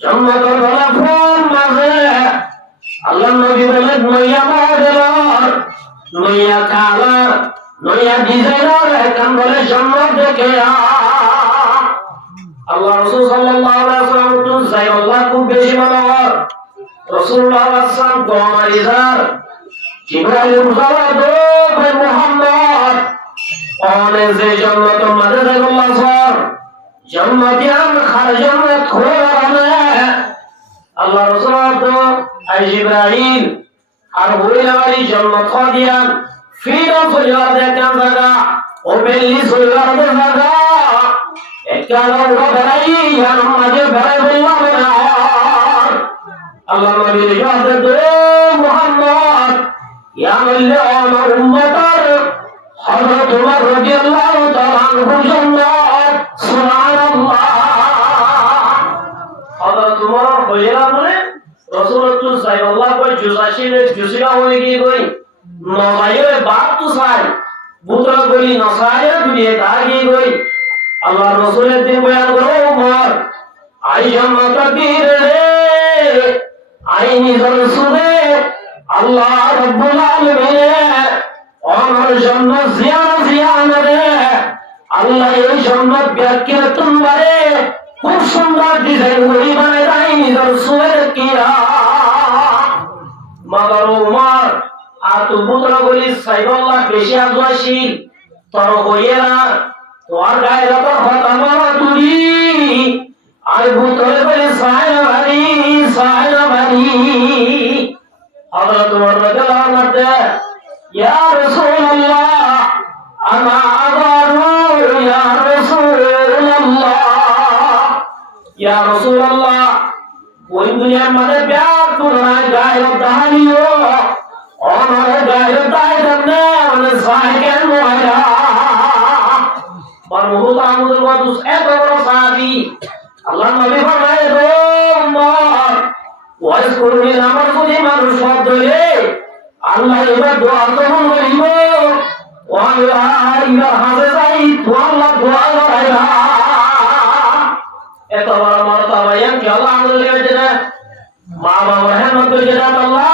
জান্নাতের গোলাপের মাঝে আল্লাহ নবী বলেন নইয়া মডেলার নইয়া কালার নইয়া ডিজাইনার এখন বলে জান্নাত দেখে আল্লাহ রাসূল সাল্লাল্লাহু আলাইহি ওয়াসাল্লাম তো সাইয়্যিদুল্লাহ খুব বেশি মানবর রাসূলুল্লাহ সাল্লাল্লাহু আলাইহি ওয়াসাল্লাম জিবরাইল মুসাওয়াদো মুহাম্মদ অনে যে জান্নাত মাঝে আল্লাহ সর জান্নাতিয়ান খারজান্নাত খোরানে আল্লাহ রাসূল তো আই জিবরাইল আর ওইলারি জান্নাত খাদিয়ান ফিরা ফরিয়াদ দেখান জায়গা ও বেলি সইলার জায়গা একালা ওরাই ইয়ান মাঝে ভরে বললাম না আল্লাহ নবীর ইয়াদ দে মুহাম্মদ ইয়া আল্লাহ উম্মতার হযরত ওমর রাদিয়াল্লাহু তাআলা আনহু জান্নাত সুবহানাল্লাহ হযরত ওমর হইরা মানে রাসূলুল্লাহ সাল্লাল্লাহু আলাইহি ওয়াসাল্লাম জুসিরা হয়ে গই গই নবায়ে বাত তো সাই বুতরা গলি নসায়ে দুনিয়া দাগি গই আল্লাহ রাসূলের দিন বয়ান করো ওমর আই জান্নাত দিরে আই নিজর সুরে আল্লাহ রাব্বুল আলামিন আমার জান্নাত জিয়ান রে আল্লাহ এই জান্নাত ব্যাখ্যা তোমারে খুব সুন্দর ডিজাইন করে বানায় রাই নিজর সুরে কিয়া মাগার ওমর আর তো বুতরা গলি সাইবাল্লাহ বেশি আজওয়াশি তোর হইয়া তোর গায়ে তোর হতা মারা তুলি আর ভূতরে বলে সায়বানি হযরত ওমর রাদিয়াল্লাহু আনহু ইয়া রাসূলুল্লাহ আমা আগারু ইয়া রাসূলুল্লাহ ওই দুনিয়ার মধ্যে প্যার তোরা গায়ে দাহানিও আমার গায়ে দায় করনে মানে সাইকেল মোয়া মরহুম আমুল ওয়াদুস এত বড় সাহাবী আল্লাহ নবী ফরমায় গো উম্মত ওয়াজ করবি আমার যদি মানুষ সব ধরে আল্লাহ এবার দোয়া কবুল করিব ওয়াল্লাহ ইলা হাজে যাই তো আল্লাহ দোয়া করাইবা এত বড় মর্তবা কি আল্লাহ আমাদের কাছে না মা বাবা রহমত করে দাও আল্লাহ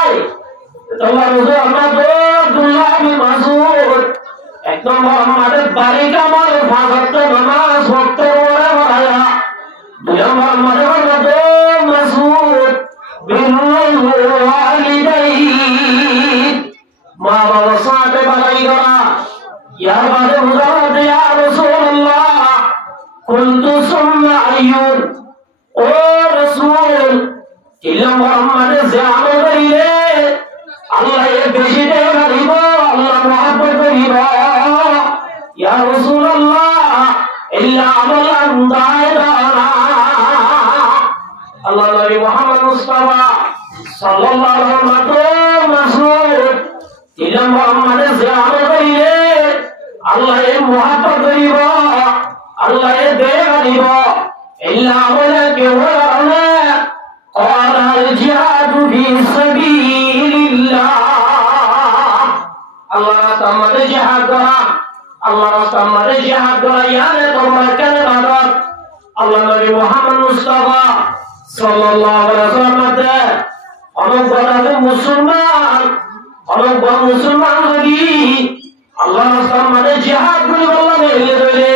তোমার রসুল আমরা তো আব্দুল্লাহ বিন মাসউদ একদম মুহাম্মাদের বাড়িতে আমার ফাজত নামাজ পড়তে ওরে বলা দুই মুহাম্মাদের মধ্যে মাসউদ বিন ওয়ালিদাই মা বাবা সাথে বাড়াই করা ইয়া বাদে মুজাওয়াদ ইয়া রাসূলুল্লাহ কুনতু সুম্মা আইয়ুব ও রাসূল ইলা মুহাম্মাদের জামা করিলে আল্লাহ এ বেশি দেওয়া দিব আল্লাহ মহব্বত করিব ইয়া রাসূলুল্লাহ ইল্লা আমালান দায়রা আল্লাহ নবী মুহাম্মদ মুস্তাফা সাল্লাল্লাহু আলাইহি ওয়াসাল্লাম মাসউদ ইলা মুহাম্মাদের জামা করিলে আল্লাহ এ মহব্বত করিব আল্লাহ এ দেওয়া দিব ইল্লা আমালা কেওয়ানা قال الجهاد في سبيل الله الله রাস্তায় জিহাদ করা আল্লাহ রাস্তায় জিহাদ করা ইয়ারে তোমরা কেন বাদত আল্লাহ নবী মুহাম্মদ মুস্তাফা সাল্লাল্লাহু আলাইহি ওয়াসাল্লাম অনেক বড় মুসলমান অনেক বড় মুসলমান যদি আল্লাহ রাস্তায় জিহাদ করে বললাম এলে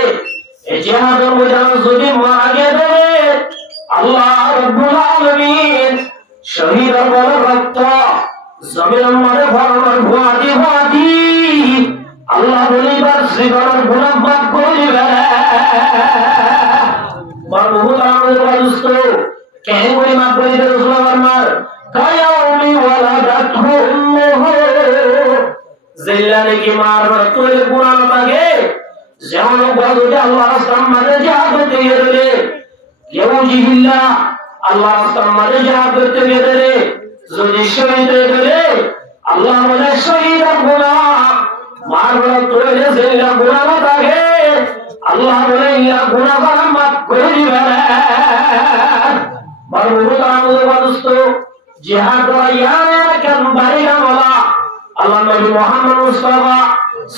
এই জিহাদের মধ্যে যদি মারা গেলে আল্লাহ রাব্বুল আলামিন শহীদ বল রক্ত জমিনের মধ্যে ভরমান ভাতি আল্লাহ বলিবার শ্রীগণের গুনাহ মাফ করিবে মারহুম আমাদের দোস্ত কেন বলি মাফ করিবে রাসূল আমার কায়াউমি ওয়ালাদাতহু উম্মুহু জিল্লানে কি মারবার তোরে গুনাহ লাগে যেমন বলতে আল্লাহ রাসূল জিহাদ দিয়ে দিলে ইউজিবিল্লাহ আল্লাহ রাস্তায় জিহাদ করতে গেলে যদি শহীদ হয়ে গেলে আল্লাহ বলে শহীদের গুনাহ মারবার তোরে জিল্লা গুনাহ থাকে আল্লাহ বলে ইয়া গুনাহ মাফ করে দিবেন মারহুম আমাদের দোস্ত জিহাদ করা ইয়ারে কেন বাড়ি আমলা আল্লাহ নবী মুহাম্মদ মুস্তাফা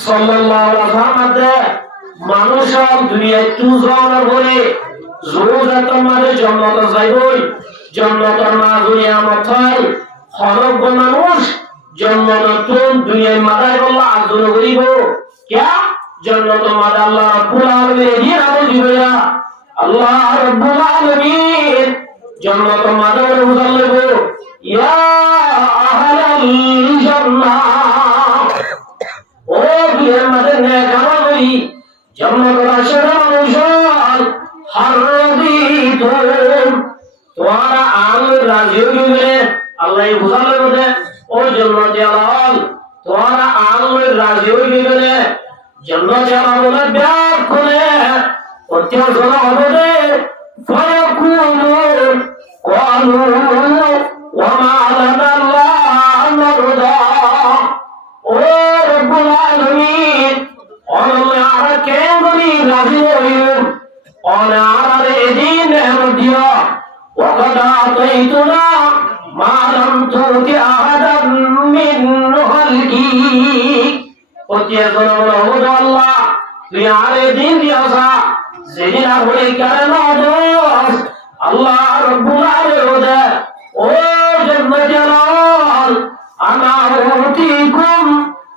সাল্লাল্লাহু আলাইহি ওয়াসাল্লাম মানুষ দুনিয়ায় তুজরানোর বলে জোর তোমারে জন্মত যাইবই জান্নাতের না দুনিয়া মাথায় হরব মানুষ জান্নাতুন দুনিয়ায় মাথায় বললা আদর করিব क्या जन्नत मादा अल्लाह रब्बुल आलमीन ये नाम दिया अल्लाह रब्बुल आलमीन जन्नत मादा मुसल्लिबो या अहलल जन्नत ओ बियर मादे ने कामा करी जन्नत राशर मनुष्य हरदीतुम तुम्हारा आल राजी हो गए अल्लाह ये मुसल्लिबो दे ओ जन्नत अलाल तुम्हारा आल राजी हो गए जन्नत आला ब्याह खुले अत्यासना होदे फयकुनु qalu wa ma lana la narda ओ रब्बुल आलमीन और आरा केंगनी राजी होइयो और आरा रे दिन रहमतिया वकदा तैतुना मा लम तुति अहदन मिन खल्की अत्यासना होदे अल्लाह তুই আরে দিন দিয়াছা যেদিন আর হয়ে কেন দোষ আল্লাহ রব্বুল আলামিন ও জান্নাত জালাল আনা উতিকুম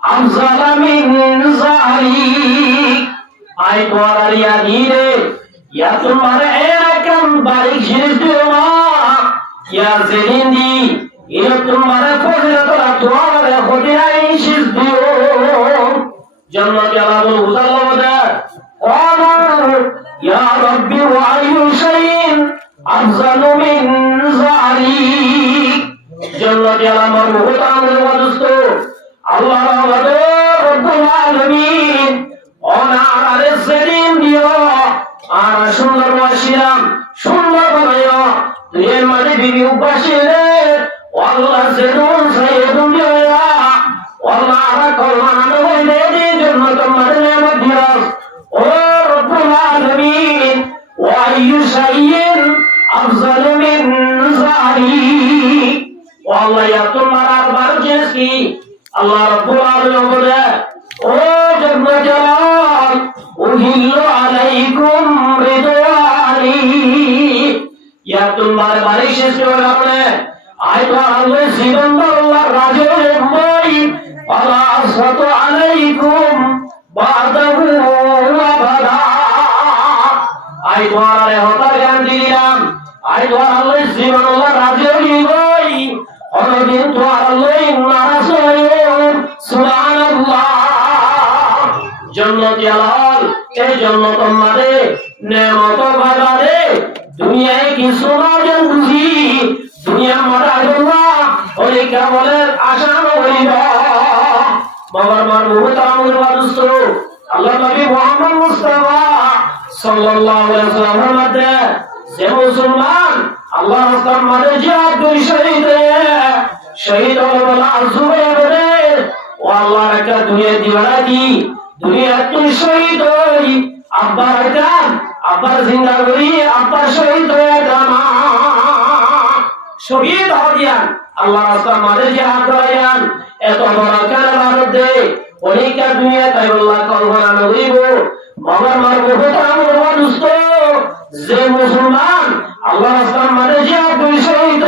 আফজালা মিন যালিক আই তোয়ারিয়া দিরে ইয়া তোমার এরকম বারিক জিনিস দিও না ইয়া যেদিন দি ইয়া তোমার ফজিলত তোমার খোদাই জিনিস দিও जन्नत जलाल मुसल्लमदा قالوا يا ربي وأي شيء أفضل من ذلك जन्नत जलाल मुहताम वदस्तो अल्लाह रब्बुल आलमीन অনারে সেদিন দিও আর সুন্দর বাসিলাম সুন্দর বানাইও তুই মানে বিবি উপাসিলে আল্লাহ সেদিন সাইয়েদুন দিও আল্লাহ কলমানো হইলে जन्नत मरने मध्य ओ रब्बुल आलमीन वायु शय्यिन अफजल मिन ज़ालिक والله या तुम्हारा बरजिस की अल्लाह रब्बुल आलमीन बोले ओ जन्नत जलाल उहिल्लु अलैकुम रिदवानी या तुम्हारे बरजिस के कारणে আয় তো আল্লাহ জীবন আল্লাহ রাজের মই আলা সাতু আলাইকুম বাদাহু আবাদা আয় তো আরে হতা জ্ঞান দিলাম আয় তো আল্লাহ জীবন আল্লাহ রাজের মই অনদিন তো আল্লাহ নারাজ হইম সুবহানাল্লাহ জান্নাত জালাল এই জান্নাত আমাদের নেমত বাজারে দুনিয়ায় কিছু না জান বুঝি दुनिया मरा गया और ये क्या बोले आसान हो गई मगर मर मुहताम दोस्तों अल्लाह नबी मोहम्मद मुस्तफा सल्लल्लाहु अलैहि वसल्लम फरमाते जे मुसलमान अल्लाह रास्ता मारे जिहाद कोई शहीद और वाला अज़ुबे बने वो अल्लाह रखा दुनिया दीवाना की दुनिया तुम शहीद होई अब्बा रखा अब्बा जिंदा हुई अब्बा शहीद होया जाना শহীদ হইয়ান আল্লাহ রাস্তায় মাঝে জিহাদ করিয়ান এত বড় কেন ভারত দে অনেকা দুনিয়া তাই আল্লাহ কল্পনা নগরিব মগর মার মুহতাম দুস্ত যে মুসলমান আল্লাহ রাস্তায় মাঝে জিহাদ করে শহীদ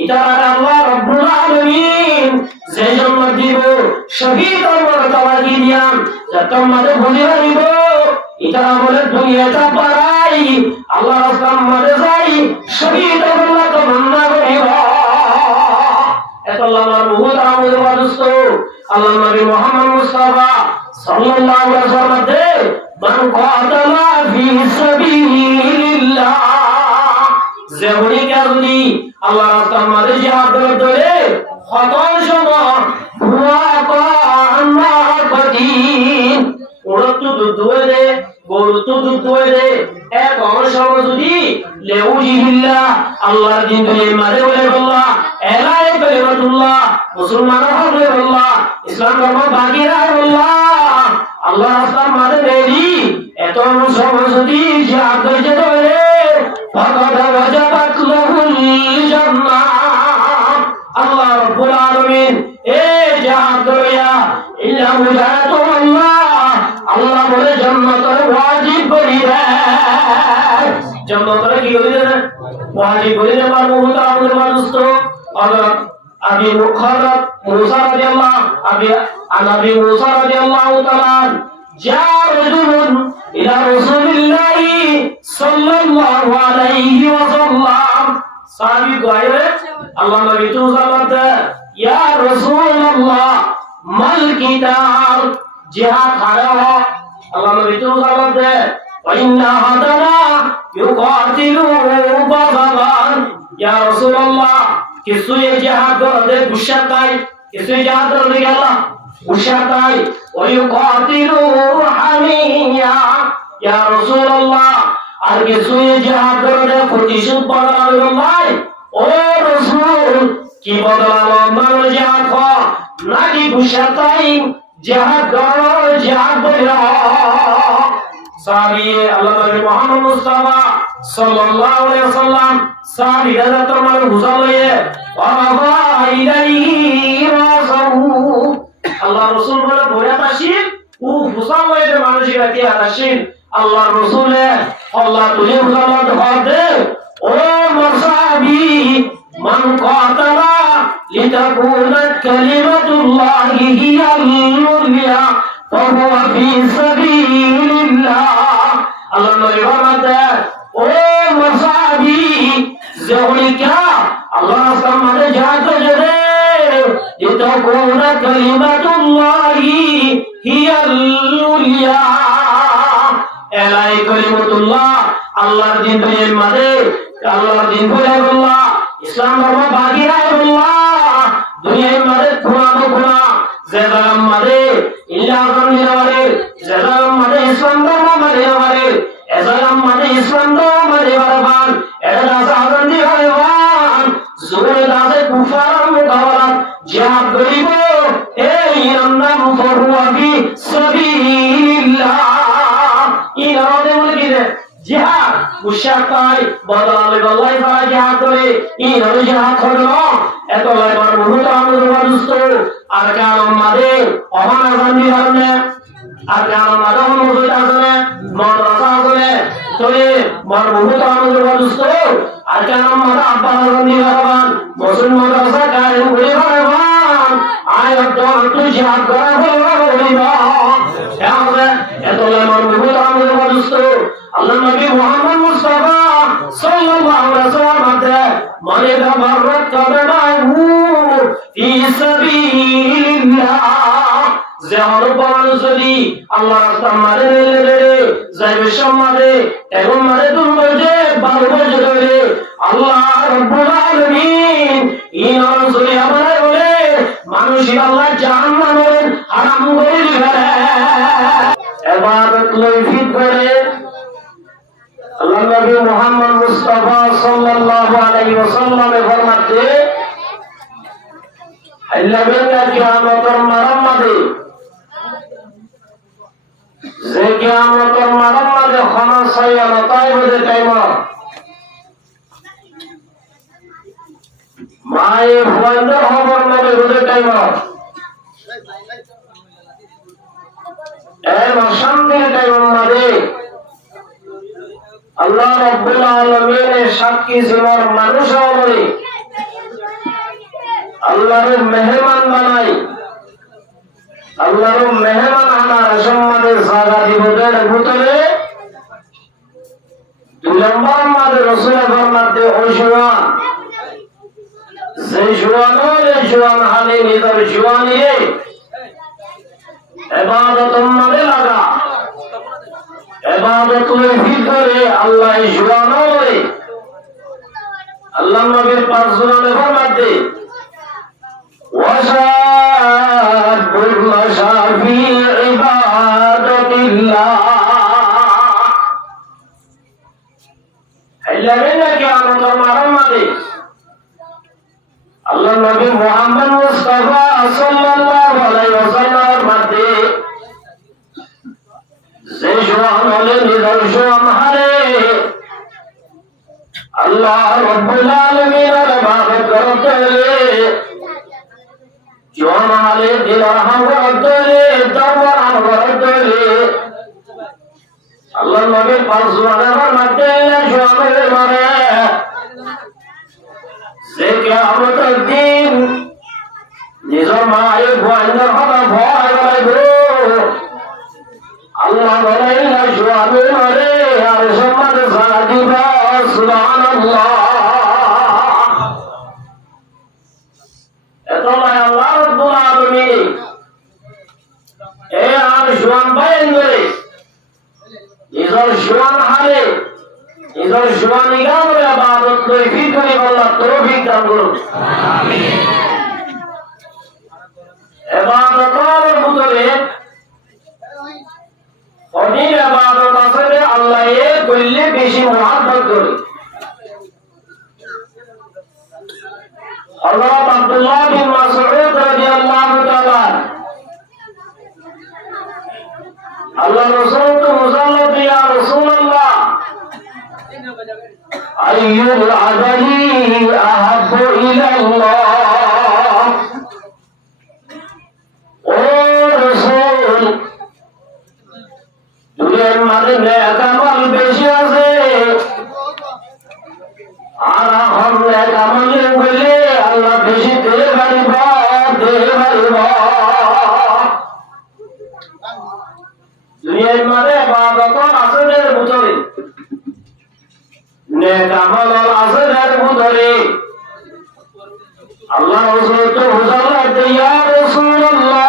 এটা আল্লাহ রব্বুল আলামিন যে জন্ম দিব শহীদ হওয়ার তাওয়াকি দিয়ান যত মাঝে ভুলে দিব এটা বলে দুনিয়াটা পারাই আল্লাহ রাস্তায় মাঝে যাই শহীদ আল্লাহ তমন্না করিবা এত আল্লাহর রূহুল আমর ওয়াদুস্ত আল্লাহ নবী মুহাম্মদ মুস্তাফা সাল্লাল্লাহু আলাইহি ওয়াসাল্লাম দে মান কাতালা ফি সাবিলিল্লাহ যেমনি কারণি আল্লাহ রাস্তায় মাঝে জিহাদ করে খতম সময় হুয়া কান্না কদিন ওরতো দুধরে গরুতো দুধরে এক অংশ যদি লেউজিহিল্লাহ আল্লাহর দিন দুনিয়ায় মাঝে বলে আল্লাহ এলাই কালিমাতুল্লাহ মুসলমানরা হবে আল্লাহ ইসলাম ধর্ম বাকিরা আল্লাহ আল্লাহ রাস্তার মাঝে দেরি এত অংশ যদি জিহাদ করতে পারে ফাকাদ ওয়াজাবাত লাহুল জান্নাহ আল্লাহ রাব্বুল আলামিন এই জিহাদ করিয়া ইল্লা মুজাহিদুল্লাহ আল্লাহ বলে জান্নাতের ওয়াজিব করে দেয় জান্নাতের কি করে দেয় ওয়াজিব আমি বলি না মারমুহুত আমাদের মানুষ তো হযরত আবি মুখাররত মুসা রাদিয়াল্লাহু আবি মুসা রাদিয়াল্লাহু তাআলা যা রাজুলুন ইলা রাসূলিল্লাহি সাল্লাল্লাহু আলাইহি ওয়াসাল্লাম সাহাবী গায়ে আল্লাহ নবী তো জানাতে ইয়া রাসূলুল্লাহ মাল কিতাব জিহাদ খাড়া हो আল্লাহ নবী তো জানাতে ওয়াইন্না হাদানা ইউকাতিলু বাযাবান ইয়া রাসূলুল্লাহ কিছু জিহাদ করে গুশাতাই কিছু জিহাদ করে গেল গুশাতাই ওয়ায়ুকাতিলু হামিয়া ইয়া রাসূলুল্লাহ আর কিছু জিহাদ করে প্রতিশোধ বদলালো ভাই ও রাসূল কি বদলালো মানে জিহাদ কো নাকি গুশাতাই জিহাদ করো জিহাদ বলো সাহাবী আল্লাহ নবী মুহাম্মদ মুস্তাফা সাল্লাল্লাহু আলাইহি ওয়াসাল্লাম সাহাবী হযরত ওমর হুজাইয়ে ওয়ারাফা ইলাইহি রাসাহু আল্লাহ রাসূল বলে বয়াত আসিন ও হুসাইয়ের মানুষের কি আসিন আল্লাহ রাসূলে আল্লাহ তুলে হুজাইয়ে হদে ও মাসাবি মান কাতালা লিতাকুনা কালিমাতুল্লাহি হিয়াল উলিয়া ফাহুয়া ফি সাবিলিল্লাহ আল্লাহ নবী ফরমাতে ও মাসাবি যখন क्या अल्लाह समाने जाते जरे लिताकुना कलिमातुल्लाहि हियाल उलिया एलाई कलिमातुल्लाह আল্লাহর দিন দুনিয়ার মাঝে আল্লাহর দিন বলাইল্লাহ ইসলাম ধর্ম বাগিরাইল্লাহ দুনিয়ার মাঝে খুনা জেদাম মাঝে ইল্লাহর নিরাবারে জেদাম মাঝে ইসলাম ধর্ম মাঝে এজালাম মাঝে ইসলাম ধর্ম মাঝে বারবার এরা সাধারণ দিবান জোরে দাসে কুফার মুকাবালা জিহাদ করিব এই নাম ফরওয়া ফি সাবিলিল্লাহ ইনারে বলি রে জিহাদ মুশাকাই বদলালে বলাই করা জিহাদ করে ইনারে জিহাদ করলো এত লাইবার মুহূর্ত আমাদের মানুষ তো আর কারণ মাঝে অমানা জানি কারণে আর কারণ মাঝে অনুমতি আছে মাদ্রাসা আছে তোরে মার মুহূর্ত আমাদের মানুষ তো আর কারণ মাঝে আব্বা জানি কারণ মুসলমান মাদ্রাসা কায়ে ঘুরে পারবান আয়াত তুই জিহাদ করা হলো বলিবা এত লাইবার মুহূর্ত আমাদের মানুষ তো আল্লাহ নবী মুহাম্মদ মুস্তাফা সাল্লাল্লাহু আলাইহি ওয়াসাল্লাম মানে তাবাররাক কাবাহু ফি সাবিলিল্লাহ যেমন যদি আল্লাহ রাস্তা মারে যাইবে সম্মানে এবং মারে তুমি যে ভালো বজে ধরে আল্লাহ রব্বুল আলামিন ইনার যদি আমরা বলে মানুষ আল্লাহ জাহান্নামে হারাম করে দিবে ইবাদত লইফিক করে আল্লাহ নবী মুহাম্মদ মুস্তাফা সাল্লাল্লাহু আলাইহি ওয়াসাল্লাম ফরমাতে আল্লাহ বেলা কিয়ামতের মারামাদে যে কিয়ামতের মারামাদে খানা সাইয়া তাই বলে টাইম মায়ে ভয়ঙ্কর খবর নবে বলে টাইম এই অশান্তির টাইম মাঝে আল্লাহ রাব্বুল আলামিনের সাক্ষী জীবন মানুষ বলে আল্লাহর মেহমান বানাই আল্লাহর মেহমান আনার সম্মানের জায়গা দিবদের ভিতরে দুই নম্বর মাঝে রাসূলের ফরমাতে ওই জওয়ান সেই জওয়ান হালে নিজের জওয়ানিয়ে ইবাদত মাঝে লাগা ইবাদত ভিতরে আল্লাহ জওয়ান বলে আল্লাহ নবীর পাঁচ জওয়ানের ফরমাতে وشاب المشى في عبادة الله إلا منك يا محمد الله نبي محمد مصطفى صلى الله عليه وسلم مدي سيشوان لنذرشوان حري الله رب العالمين ربابت کرتے جوان علی دلارہم وردلی دوران وردلی اللہ نبی پرسوانے فرماتے جوان مرے যে কিয়ামতের দিন নিজের মায়ের ভয়ের কথা ভয় বাড়াইব আল্লাহ বলেন না স্বামী মরে আর সম্মান সারা দিব সুবহানাল্লাহ এত নয় আল্লাহ রাব্বুল আলামিন এ আর সুয়ান বাইন করে নিজের সুয়ান হারে নিজের সুয়ান ইগামে ইবাদত তৌফিক করে আল্লাহ তৌফিক দান করুন আমিন ইবাদতের ভিতরে অনেক ইবাদত আছে আল্লাহ এ করলে বেশি মহব্বত করে হযরত আব্দুল্লাহ বিন মাসউদ রাদিয়াল্লাহু তাআলা আল্লাহ রাসূল তো মুসাল্লাত ইয়া রাসূলুল্লাহ আইয়ুল আদালি আহাব্বু ইলাল্লাহ ও রাসূল দুনিয়ার মধ্যে নেক আমল বেশি আছে আর এখন নেক আমল বলে আল্লাহ বেশি দিয়ে পারিব দুনিয়ার মধ্যে ইবাদত আছে এর ভিতরে নেক আমল আছে এর ভিতরে আল্লাহ রাসূল তো বুঝালেন ইয়া রাসূলুল্লাহ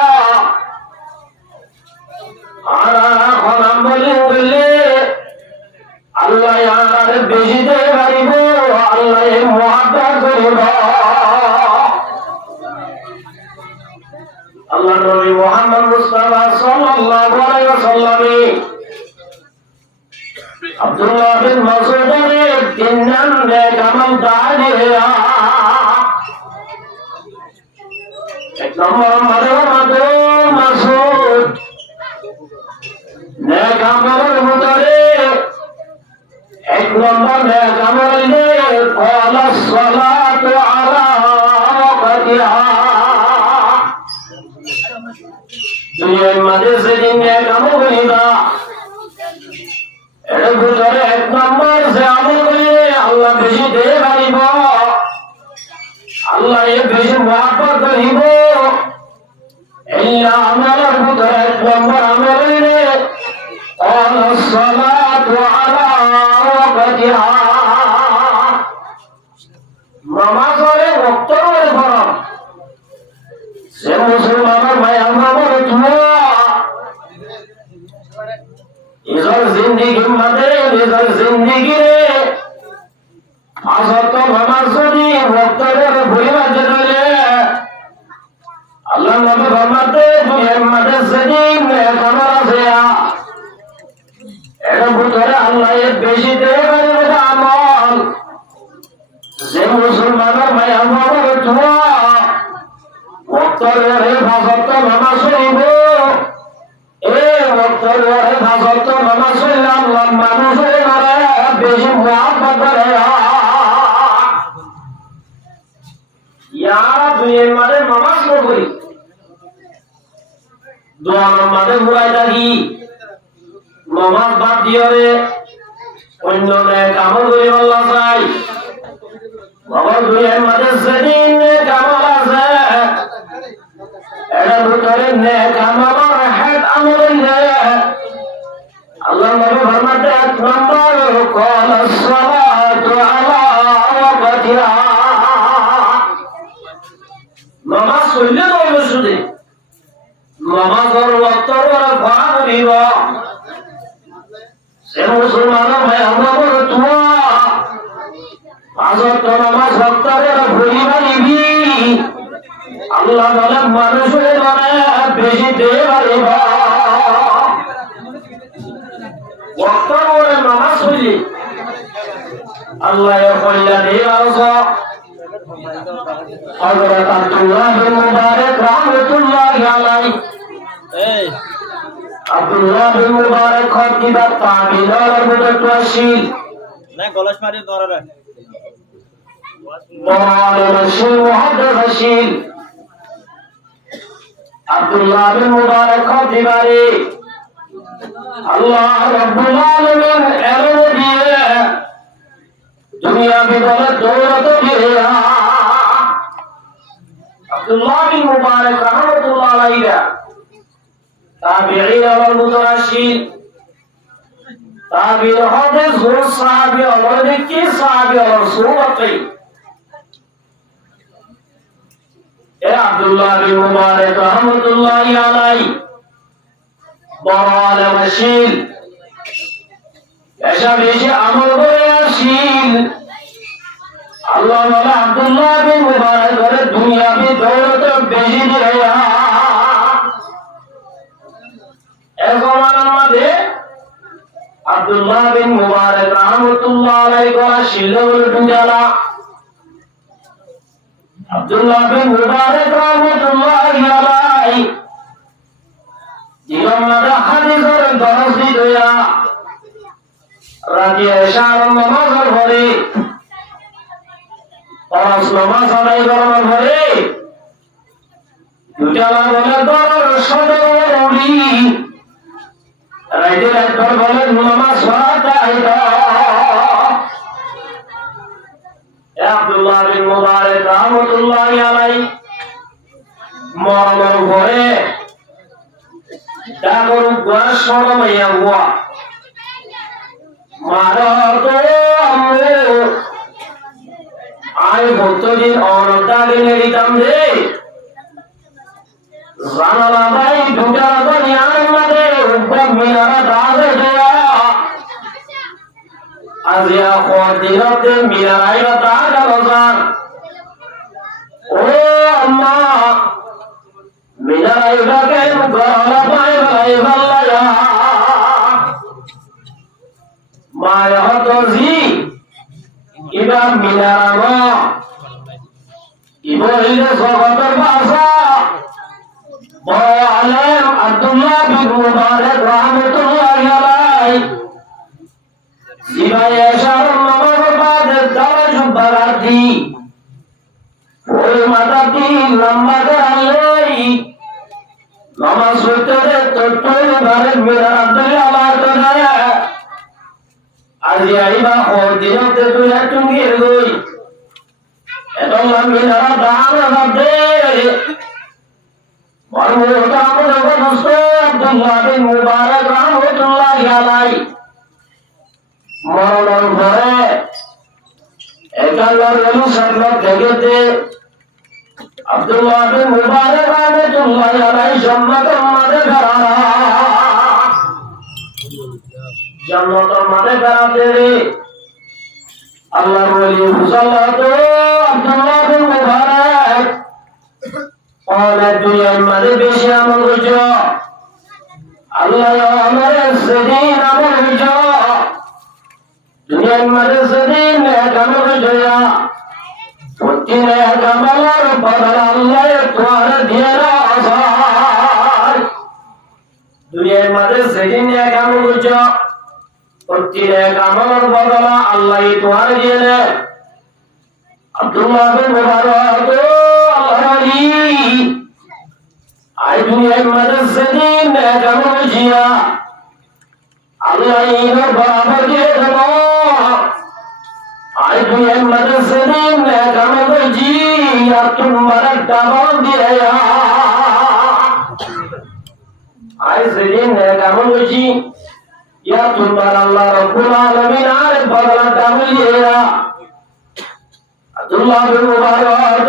আর এখন আমল বলে আল্লাহ আর বেশি দিয়ে পারিব আল্লাহ মুহাব্বত করিব আল্লাহ নবী মুহাম্মদ মুস্তাফা সাল্লাল্লাহু আলাইহি ওয়াসাল্লাম আব্দুল্লাহ বিন মাসউদের তিন নাম নেক আমল দাঁড়িয়ে এক নম্বর মাদে মাসউদ নেক আমলের ভিতরে এক নম্বর নেক আমল হলো ক্বালা সালাতু আলা ওয়াক্তিহা দুনিয়ার মধ্যে যেদিন নেক আমল করিবা এর ভিতরে এক নম্বর যে আমল করলে আল্লাহ বেশি দিয়ে পারিব আল্লাহ এর বেশি মহব্বত করিব এই আমলের ভিতরে এক নম্বর আমল হইলে ক্বালা সালাতু আলা ওয়াক্তিহা নামাজের ওয়াক্তের ফরজ সে মুসলমানের ভাই আমরা বলে নিজের জিন্দিগির মধ্যে নিজের জিন্দিগিরে আসত নামাজ যদি ওয়াক্তের ভুলিবার জন্য আল্লাহ নবী ফরমাতে দুনিয়ার মধ্যে যেদিন আমল আছে এর ভিতরে আল্লাহ এর বেশি দিয়ে পারিবে আমল যে মুসলমানের ভাই আমরা বলে ওয়াক্তের ফাজত নামাজ পড়িব এই ওয়াক্তের ফাজত নামাজ পড়লে আল্লাহ মানুষের মারে বেশি মুহাব্বত করে ইয়ারা দুনিয়ার মাঝে নামাজ পড়ি দোয়া নামাজে ঘুরাই থাকি নামাজ বাদ দিয়ে অন্য নেক আমল করি আল্লাহ চাই বাবা দুনিয়ার মাঝে সেদিন নেক আমল আছে এর ভিতরে নেক আমলের হেড আমল আল্লাহ নবী ফরমাতে এক নম্বর ক্বালা সালাতু আলা ওয়াক্তিহা নামাজ পড়লে তো শুধু নামাজের ওয়াক্তের ভরা করিব সে মুসলমানের ভাই আমরা বলে তোমা পাঁচত নামাজ ওয়াক্তের ভরি মারিবি আল্লাহ বলে মানুষের মানে বেশি দিয়ে পারিব ওয়াক্তের নামাজ পড়লি আল্লাহ কল্যাণ দিয়ে আসো হযরত আব্দুল্লাহ বিন মুবারক রাহমাতুল্লাহি আলাইহি আব্দুল্লাহ বিন মুবারক খতিবা তাবিনের মুতাশিল না গলাশ মারি ধরে মুহাদ্দিসিন মুহাদ্দিসিন আব্দুল্লাহ বিন মুবারক খতিবারে আল্লাহ রাব্বুল আলামিন এর দিয়ে দুনিয়া বিদলে দৌলত গিয়া আব্দুল্লাহ বিন মুবারক রাহমাতুল্লাহ আলাইহি তাবিঈন ওয়াল মুতারাশিদ তাবিঈন হতে জোর সাহাবী ওয়াল কি সাহাবী ওয়াল সুন্নতি এ আব্দুল্লাহ বিন মুবারক রাহমাতুল্লাহ আলাইহি বড় আলেম ছিলেন এসা বেশি আমল করে আসিল আল্লাহ ওয়ালা আব্দুল্লাহ বিন মুবারক করে দুনিয়া বি দৌলত বেশি দিয়া এজমানার মধ্যে আব্দুল্লাহ বিন মুবারক রাহমাতুল্লাহ আলাইহি করা শিলল দুনিয়ালা আব্দুল্লাহ বিন মুবারক রাহমাতুল্লাহ আলাইহি জীবনটা হাদিসের দরজী দয়া রাতে এশার নামাজ পড়ে পাঁচ নামাজ আদায় করার পরে দুটা বলে দর সদর উড়ি রাতে একবার বলে নামাজ পড়াতে আইতা আব্দুল্লাহ বিন মুবারক রাহমাতুল্লাহ আলাইহি মরমর পরে ডাকর গোয়া সরমাইয়া গোয়া মারতো আয় ভক্তদের অনদাগে নেড়িতাম রে জানালা ভাই ঢুকা বানি আনন্দে উগ্র মিনারা দাদে দেয়া আজিয়া খোয়াদিরতে মিনারাইরা দাদা বাজান ও আম্মা মিনারাইরা কেন গলা পাই ভাই ভাল্লায়া মায়া হতো জি ইবা মিনারা ইবহিলে জগতের ভাষা বড় আলেম আব্দুল্লাহ বিন মুবারক রাহমাতুল্লাহ আলাইহি জিবাই এশার নামাজ বাদে দাওয়াজ বারাতি ওই মাতাতি লম্বা করে নামাজ হইতে তোর বারে মেরা আব্দুল্লাহ আলাইহি আজি আইবা ওর দিনতে তুই একটু গিয়ে গই এটা আমি না দাঁড়া দে বড়টা আমাদের দোস্ত আব্দুল্লাহ বিন মুবারক রাহমাতুল্লাহ আলাইহি মরণের পরে একাল্লার রলু সাল্লাল্লাহু দেখতে আব্দুল্লাহ বিন মুবারক রাহমাতুল্লাহ আলাইহি জান্নাতের মাঝে দাঁড়ানো জান্নাতের মাঝে দাঁড়াতে আল্লাহর ওলি মুসাল্লাতু আব্দুল্লাহ বিন মুবারক অনেক দুনিয়ার মাঝে বেশি আমল হইছ আল্লাহ আমাদের সেদিন আমল হইছ দুনিয়ার মাঝে সেদিন এক আমল হইছ প্রতিদিন এক আমলের বদলা আল্লাহ তোমার দিয়ে আসার দুনিয়ার মাঝে সেদিন এক আমল হইছ প্রতিদিন এক আমলের বদলা আল্লাহ তোমার দিয়ে দেয় আব্দুল্লাহ বিন মুবারক আল্লাহরি আই দুনিয়ার মাঝে সেদিন এক আমল হইছিয়া আল্লাহ ইনো বরাবর দিয়ে দেব আই দুনিয়ার মাঝে সেদিন এক আমল হইছি আর তোমার ডাবল দিয়ে আই সেদিন এক আমল হইছি ইয়া তোমার আল্লাহ রাব্বুল আলামিন আর বদলা ডাবল দিয়া আব্দুল্লাহ বিন মুবারক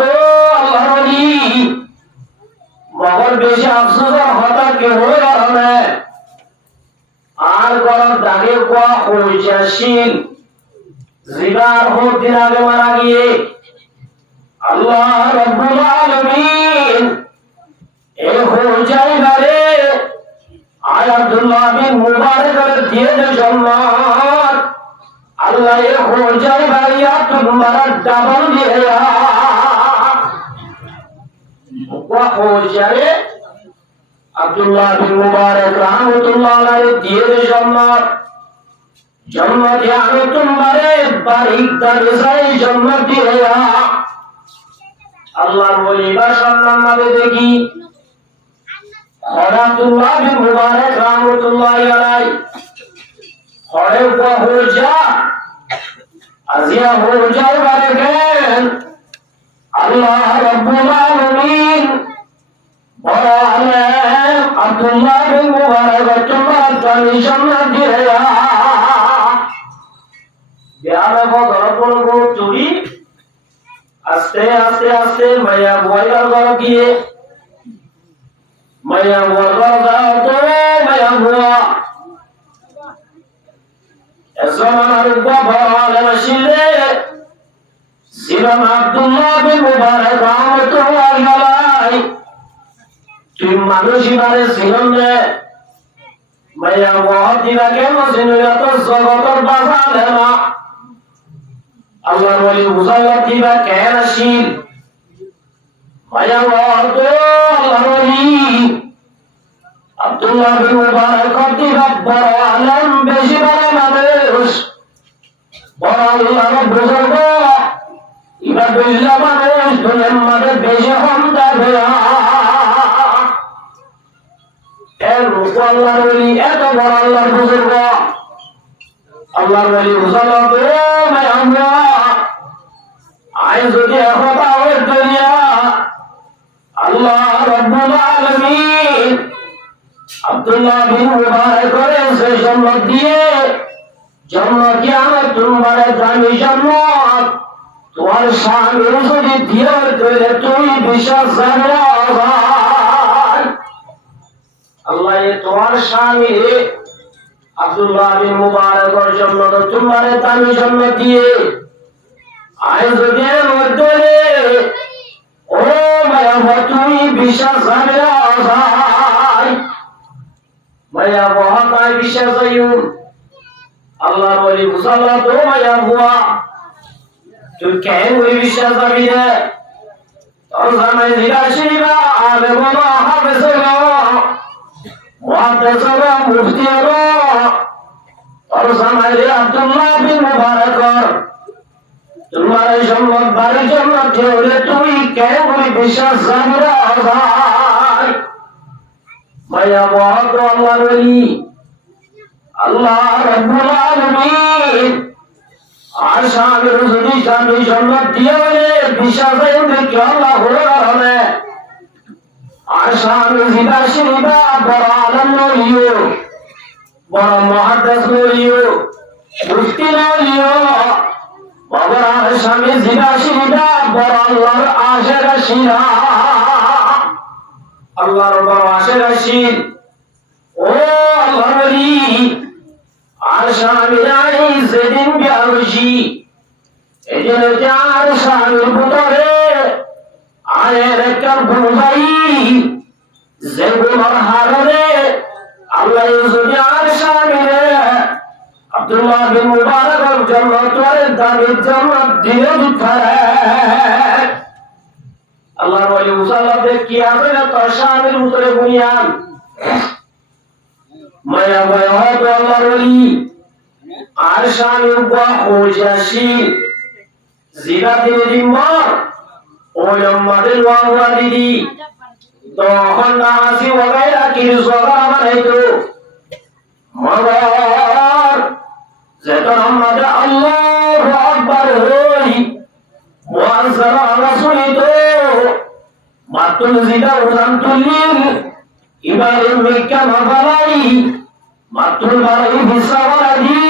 আল্লাহরি মগর বেশি আফসোস হতা কে হয়ে গেলে আর গরম দাগে কোয়া হইয়াছিল জিগার হোক দিন আগে মারা গিয়ে আল্লাহ রাব্বুল আলামিন এ হয়ে যাইবারে আয় আব্দুল্লাহ বিন মুবারক দিয়ে দে সম্মান আল্লাহ এ হয়ে যাইবারিয়া তোমার ডাবল দিয়ে কোয়া হয়ে যাবে আব্দুল্লাহ বিন মুবারক রাহমাতুল্লাহ আলাইহি দিয়ে দে সম্মান জন্মতে আমি তোমারে বারিক দরজাই জন্মত দিয়া আল্লাহর ওলি বা সম্মান নামে দেখি আব্দুল্লাহ বিন মুবারক রাহমাতুল্লাহ আলাইহি হরে কোয়া হয়ে যা আজিয়া হুজাই বারেকেন আল্লাহ রাব্বুল আলামিন বড় আলেম আব্দুল্লাহ বিন মুবারক তোমার কমিশন দিয়ে বিয়ারে বদর করবো চুরি আস্তে আস্তে আস্তে মায়া বয়লার ঘর গিয়ে মায়া বয়লার যাও তো মায়া বুয়া এসমানার বাবা আলেম শিলে ছিলাম আব্দুল্লাহ বিন মুবারক রাহমাতুল্লাহি আলাইহি তুই মানুষই মানে ছিলাম রে মায়া বহা দিলা কেন ছিলা তো জগতের বাবা না আল্লাহর ওলি মুসাল্লাহ দিবা কেন আসিল মায়া বহা তো আল্লাহর ওলি আব্দুল্লাহ বিন মুবারক দিবা বড় আলেম বেশি বড় মানুষ বড় আল্লাহর বুজুর্গ ইবাদুল্লাহ মানুষ দুনিয়ার মধ্যে বেশি হমদা ভেয়া এর রূপ আল্লাহর ওলি এত বড় আল্লাহর বুজুর্গ আল্লাহর ওলি মুসাল্লাহ তো আমরা আয় যদি একতা হয় দুনিয়া আল্লাহ রাব্বুল আলামিন আব্দুল্লাহ বিন মুবারক করে সেই সম্পদ দিয়ে জন্ম কিয়ামত তোমার দামি সম্পদ তোমার স্বামীর যদি দিয়ে দিলে তুই বিশ্বাস জানো আল্লাহ তোমার স্বামী আব্দুল্লাহ বিন মুবারকের জন্য তোমার দামি সম্পদ দিয়ে আয় যদি মধ্যে ও মায়া তুই বিশ্বাস জানো মায়া বহাতায় বিশ্বাস আইউন আল্লাহর ওলি মুসাল্লাহ তো মায়া বুয়া তুই কেন ওই বিশ্বাস যাবি রে তোর জামাই জিজ্ঞাসা আলে বাবা হাফেজ মুহাদ্দিস মুফতি তোর জামাই রে আব্দুল্লাহ বিন মুবারক তোমার এই সম্পদ বাড়ির জন্য হলে তুই কেন ওই বিশ্বাস যাবি রে মায়া বহাত আল্লাহর ওলি আল্লাহ রাব্বুল আলামিন আর স্বামীর যদি স্বামী সম্পদ দিয়ে বলে বিশ্বাস কি আল্লাহ হবে আর স্বামী জিজ্ঞাসা বড় আলম নলিও বড় মুহাদ্দিস নলিও মুফতি নলিও বাবার আর স্বামী জিজ্ঞাসা বড় আল্লাহর আশের শিরা আল্লাহর বড় আশের শির ও আল্লাহর ওলি আর স্বামী নাই সেদিন বিয়ারসি এই জন্য চার স্বামীর ভিতরে আয়ের একটা ভুলাই যেগুলোর হারে আল্লাহ যদি আর স্বামী রে আব্দুল্লাহ বিন মুবারকের জন্য তোর দাবির জন্য দিয়ে দিতে আল্লাহর ওলি মুসাল্লাহ কি আছে না তোর স্বামীর ভিতরে বুনিয়ান মায়া ভয় হয়তো আল্লাহর ওলি আর স্বামীর বুয়া খোঁজাসি জিরা দিনে দিম্বর ওই আমাদের ওয়া দিদি তখন না আসি ওগাইরা কিছু সবার বানাইতো মগর যেটা আমাদের আল্লাহু আকবার হই মুআজ্জারা রাসূলিত মাতুল জিদা উজান তুলিল ইবারে মিকা মাবালাই মাতুল বালাই বিসাওয়াদি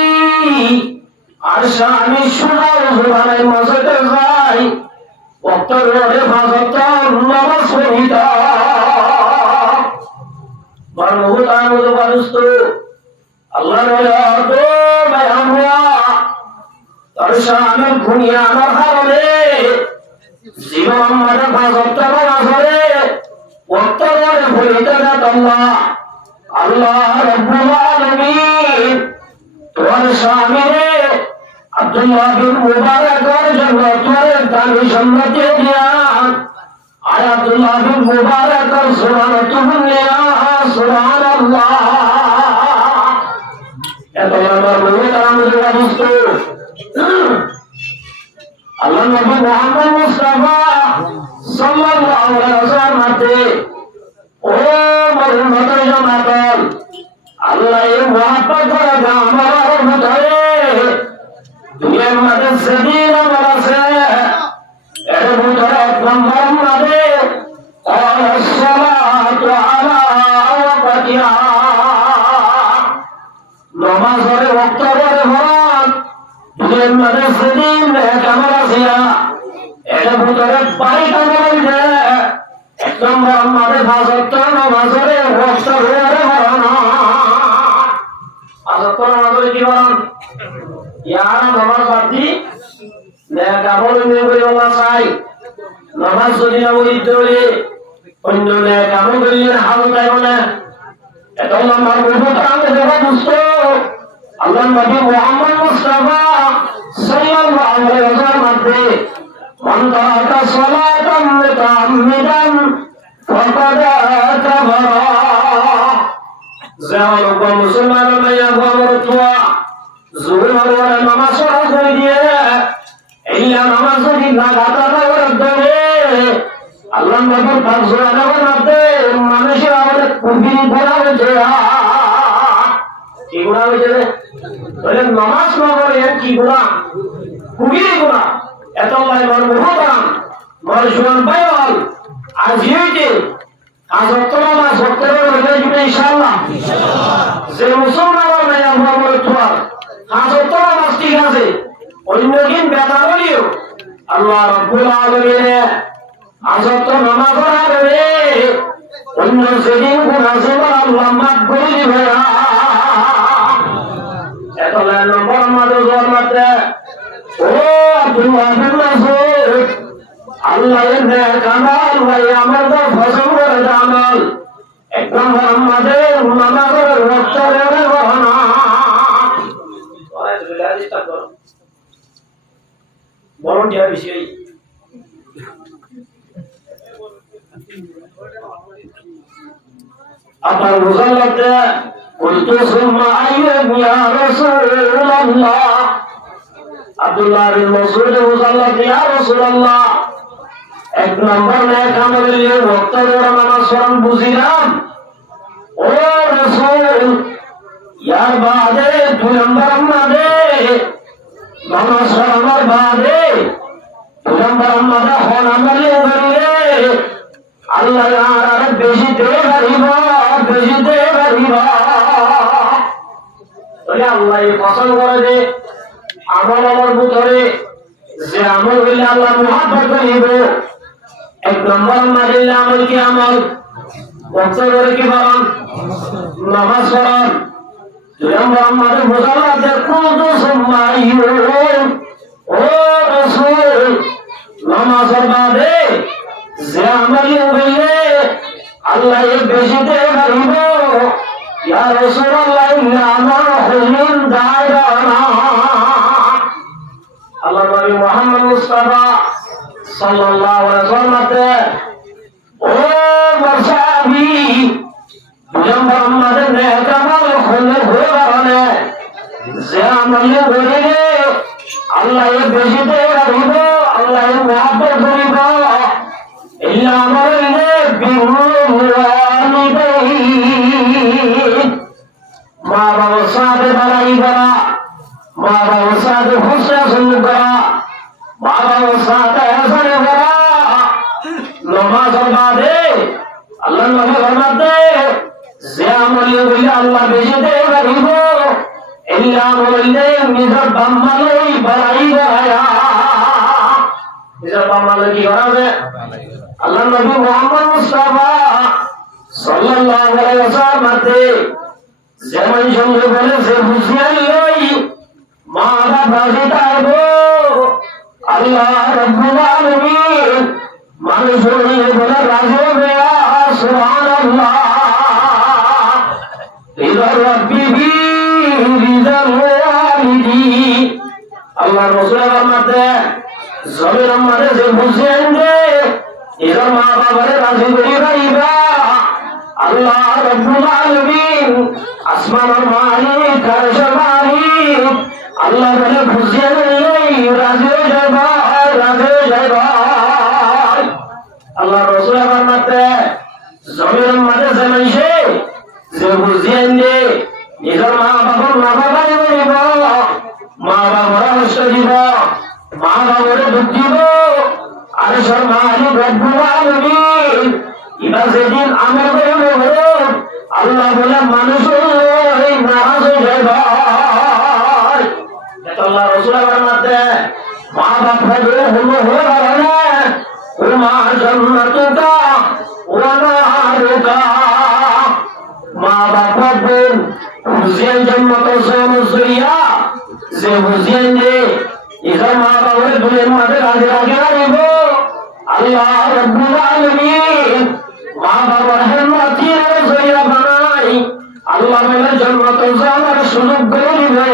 আর স্বামী সুনাও সুবহানাল্লাহ মসজিদে যাই ওক্তর রোডে ফাজতা নামাজ পড়িতা বরমুত আমুদ বারুস্ত আল্লাহর ওয়া তো আমরা তার স্বামীর দুনিয়া আমার হারে জীবন আমার ফাজতা নামাজ পড়ে ওক্তর রোডে পড়িতা না আল্লাহ আল্লাহ রাব্বুল আলামিন তোমার স্বামী আব্দুল্লাহ বিন মুবারকের জন্য তোর দামি সম্মতি দিয়া আর আব্দুল্লাহ বিন মুবারকের সুবহানাল্লাহ সুবহানাল্লাহ এত আমার মনে আমাদের অবস্থা আল্লাহ নবী মুহাম্মদ মুস্তাফা সাল্লাল্লাহু আলাইহি ওয়াসাল্লাম ও মুহাম্মদের জামাত আল্লাহ এই মহব্বত করে আমার ভিতরে দুনিয়ার মধ্যে নম্বর আমাদের الصلاة على وقتها নমাজের ওয়াক্ত করে হরান দুয়ের মাঝে সেদিন কেমন আসিয়া এর ভিতরে বাড়ি কেমন যায় এক নম্বর আমাদের ভাষত্ব নমাজের ওয়াক্ত করে হরান ভাষত্ব নমাজের কি হরান ইয়ারা নমাজ বাদ দি কেমন করে আল্লাহ চাই নমাজ যদি না বলি দৌড়ে অন্য কেমন করলেন হাল তাই না এটা আমার বহুতরাম দেখা দুষ্ট আল্লাহ নবী মুহাম্মদ মুস্তাফা সাল্লাল্লাহু আলাইহি ওয়াসাল্লাম মধ্যে মান তারাকা সালাতান মুতাআম্মিদান ফাকাদ কাফারা যাওয়াল মুসলমান মাইয়া গমরতুয়া জুহুর ওয়ালা নামাজ পড়া দিয়ে ইল্লা নামাজ যদি না গাতা করে আল্লাহ নবীর ফারজুরানের মধ্যে মানুষের আমাদের কুফরি করা হয়েছে কি গুনাহ হয়েছে বলে নামাজ না পড়ে কি গুনাহ কুফরি গুনাহ এত আল্লাহ মরহুম মরজুয়ান বাইওয়াল আজিয়েতে আজতরা না সত্তরের হয়ে যাবে ইনশাআল্লাহ যে মুসলমান নাই আমরা মরে তোয়ার আজতরা মাস ঠিক আছে অন্য দিন বেতা বলিও আল্লাহ রাব্বুল আলামিন আজত নামাজ পড়াবে অন্য সেদিন গুনাহ সবার আল্লাহ মাফ করে দিবে এত নম্বর আমাদের জন্মতে ও আব্দুল্লাহ বিন মাসউদ আল্লাহ এর কামাল ভাই আমাদের ফসল করে জামাল এক নম্বর আমাদের নামাজের রক্তের রহনা বলুন যে বিষয় আপনার মুসল্লাতে قلت ثم أيهم يا رسول الله আব্দুল্লাহ বিন মাসউদ মুসল্লাতে ইয়া রাসূলুল্লাহ এক নম্বর নেক আমলের রক্তের নামাজ পড়ান বুঝিলাম ও রাসূল ইয়ার বাদে দুই নম্বর আমাদের নামাজ পড়ানোর বাদে দুই নম্বর আমাদের হন আমলে করিলে আল্লাহ আর বেশি দে পারিব ওই আল্লাহ পছন্দ করে যে আমল আমার ভিতরে যে আমল হইলে আল্লাহ মহব্বত করিব এক নম্বর মারিলে আমল কি আমল বক্তা করে কি বলেন নামাজ পড়ান দুই নম্বর আমাদের বোঝালা যে কোন সময় ও রাসূল নামাজের বাদে যে আমল হইলে আল্লাহ বেশি দে পারিব ইয়া রাসূলুল্লাহ ইন্না হুমিন দায়রানা আল্লাহ নবী মুহাম্মদ মুস্তাফা সাল্লাল্লাহু আলাইহি ওয়াসাল্লাম ও মাসাবি নম্বর আমাদের নেক আমল হয়ে কারণে যে আমল করিলে আল্লাহ বেশি দে পারিব আল্লাহ মহব্বত করিব ইল্লা আমলে মা বাবার সাথে লড়াই করা মা বাবার সাথে হুসনা শুরু করা মা বাবার সাথে হাসানে করা নামাজ বাদে আল্লাহ নবীর মধ্যে যে আমল হইলে আল্লাহ বেশি দেয় পারিব ইল্লা আমলে নিজের বাম্মালই বাড়াই বাড়ায়া নিজের বাম্মালে কি করা হবে আল্লাহ নবী মুহাম্মদ মুস্তাফা সাল্লাল্লাহু আলাইহি ওয়াসাল্লাম যেমন সঙ্গে বলেছে বুঝিয়াই লই মারা বাজি তাইবো আল্লাহ রাব্বুল আলামিন মানুষ হয়ে বলে রাজি হবে সুবহানাল্লাহ ইলা রাব্বিহি রিদাল ওয়ালিদি আল্লাহ রাসূলের মধ্যে জমির মধ্যে যে বুঝেন যে এরা মা বাবারে রাজি করি রাইবা আল্লাহ রাব্বুল আলামিন আসমানের মালিক আরশের মালিক আল্লাহ বলে খুশি হলেই রাজি হয়ে যাবা আল্লাহ রাসূল ফরমাতে জমির মধ্যে জমাইছে যে বুঝেন যে নিজের মা বাবার মা বাবারে বলিব মা বাবার কষ্ট দিব মা বাবারে দুঃখ দিব আরশের মালিক রাব্বুল আলামিন ইবা যেদিন আমল করবে আল্লাহ বলে মানুষ ওই নারাজ হয়ে যায়। এটা আল্লাহ রাসূলের ফরমাতে মা বাপ হলো হলো ওমা জান্নাতুকা ওয়া নারুকা। মা বাপ বল হুসেন জান্নাত জরিয়া যে হুসেন যে ইসা মা বাবার দুনিয়ার মাঝে রাজে রাজে রাখব আল্লাহ রাব্বুল আলামিন মা বাবার হেলমাতির জরিয়া বানাই আল্লাহ বলে জান্নাত যাওয়ার সুযোগ করে দিবে।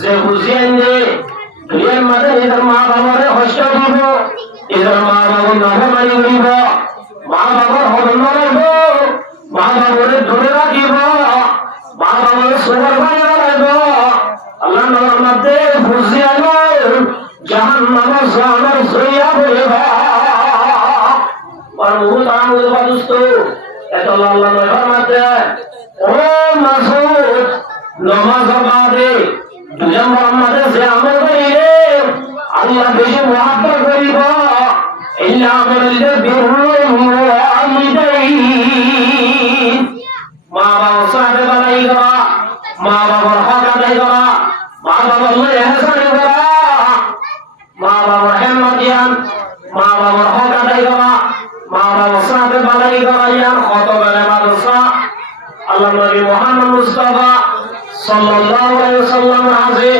যে হুসেন যে দুনিয়ার মাঝে নিজের মা বাবার কষ্ট দিব নিজের মা বাবার নাফরমানি করিব মা বাবার হরণ করব মা বাবার ধরে রাখিব মা বাবার সুবর বানাইব আল্লাহ নবীর মধ্যে হুসেন জাহান্নাম জানার জরিয়া বলিব। আর বহুত আমল বাদুস্ত এত আল্লাহ নবীর মধ্যে ও মাসুদ নামাজ বাদে দুজন মোহাম্মদে যে আমল করিলে আল্লাহ বেশি মুহাব্বত করিব ইল্লা আমলে বিরুল ওয়ালিদাইন। মা বাবা সাথে বানাই করা মা বাবার হক আদায় করা মা বাবার ইহসান করা মা বাবার হেলমত দিয়ান মা বাবার হক আদায় করা মা বাবার সাথে বানাই করা ইয়ান কত বেলা মাদ্রাসা আল্লাহ নবী মুহাম্মদ মুস্তাফা সাল্লাল্লাহু আলাইহি ওয়াসাল্লাম আছে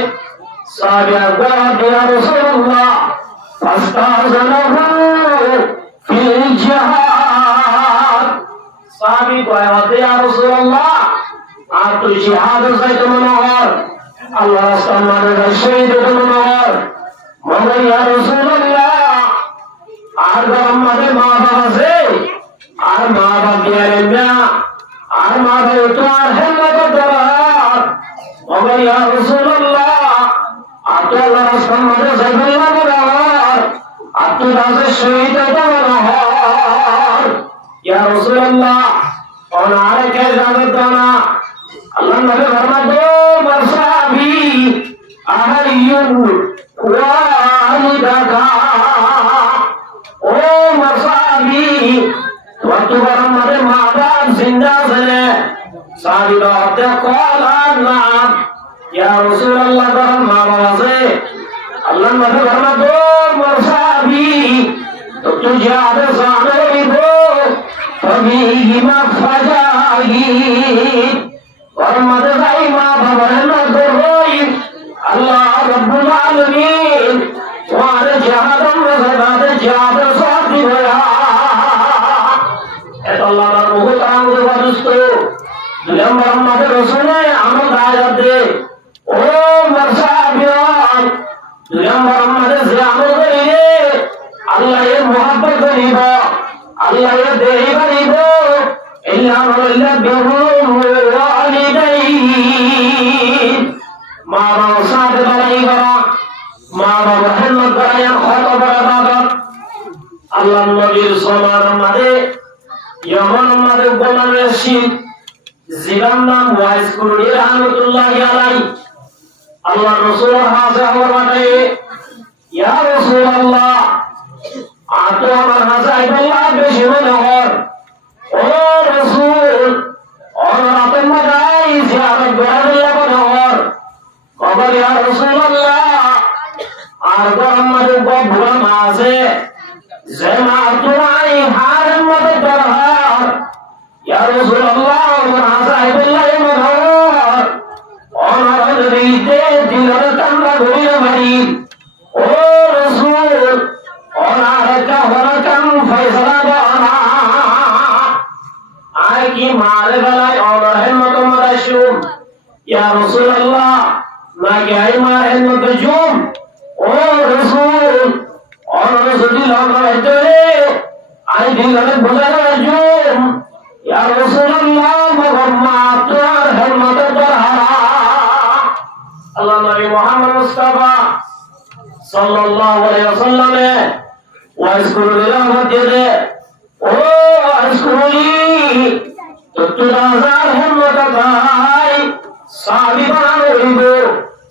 সাহাবা ইয়া রাসূলুল্লাহ ফাস্তাযনাহু ফিল জিহাদ। সাহাবী কয় ইয়া রাসূলুল্লাহ আর তুই জিহাদে যাইতে মনে হয় আল্লাহ রাস্তায় মারে শহীদ হতে মনে হয় মনে ইয়া রাসূলুল্লাহ আর আমাদের মা বাবা আছে আর মা বাবা গিয়ে না আর মা বাবা তো আর হেলমত দরার মনে ইয়া রাসূলুল্লাহ আর তো আল্লাহ রাস্তায় মারে যাইতে না মনে হয় আর তুই রাজে শহীদ হতে মনে হয় ইয়া রাসূলুল্লাহ আর কে যাবে না আল্লাহ নবী ফরমাতে মাসাবি আহাইয়ুন ওয়ালিদাকা ও মাসাবি তোমার আমাদের মা বাপ জিন্দা আছে সাহাবীরা হতে কলান না ইয়া রাসূলুল্লাহ তোমার মা বাপ আছে আল্লাহ নবী ফরমাতে মাসাবি তো তুই যাবে জানে গো তুমি হিমা ফাজাই और मददाई माँ भवन कोई अल्लाह रब्बुल आलमीन तुम्हारे जहादम रज़ात जहाद साथी होया ऐसा अल्लाह का बहुत आंगे वादुस्तो दुनिया मोहम्मद रसूल ने आमद आयत दे ओ मरसाबियान दुनिया मोहम्मद से आमद करिए अल्लाह ये मोहब्बत करीबा अल्लाह ये देही करीबो इल्ला वल्ला बिहु মা বাবার সাথে বাড়াই করা মা বাবার হেলমত বাড়াইয়া কত বড় বাদত আল্লাহ নবীর সমান মাঝে ইয়মন মাঝে গোলাম রশিদ জিবান নাম ওয়াইস কুরনি রাহমাতুল্লাহি আলাইহি আল্লাহ রাসূলের হাতে আমার বানাই ইয়া রাসূলুল্লাহ আতো আমার হাতে আইবাল্লাহ বেশি মনে হয় ও রাসূল और आपन मदाई जियारत गरबिल्ला बनहर कबर या रसूलुल्लाह আর গরমে বড় মাসে জেমা তুই হারম মত দরহার ইয়া রাসূলুল্লাহ মাসাই বিল্লাহ মনহর ওনার দিতে দিলর কামরা ধরে মারি ও রাসূল ওনার কা হরকাম ফয়সালা বানা আয় কি মারে গলায় ওনার হেমত মারাশুম ইয়া রাসূলুল্লাহ নাকি আই মার হেমত জুম ও রাসূল ওনার যদি লাগা হইতরে আই দিলরে বোঝানো জুম ইয়া রাসূলুল্লাহ মগম্মা তোর হেমত দরহারা আল্লাহ নবী মুহাম্মদ মুস্তাফা সাল্লাল্লাহু আলাইহি ওয়াসাল্লামে ওয়াজকুরু রহমত দে ও ওয়াজকুরি तुराजार हिम्मत भाई साबी बनानो हिबो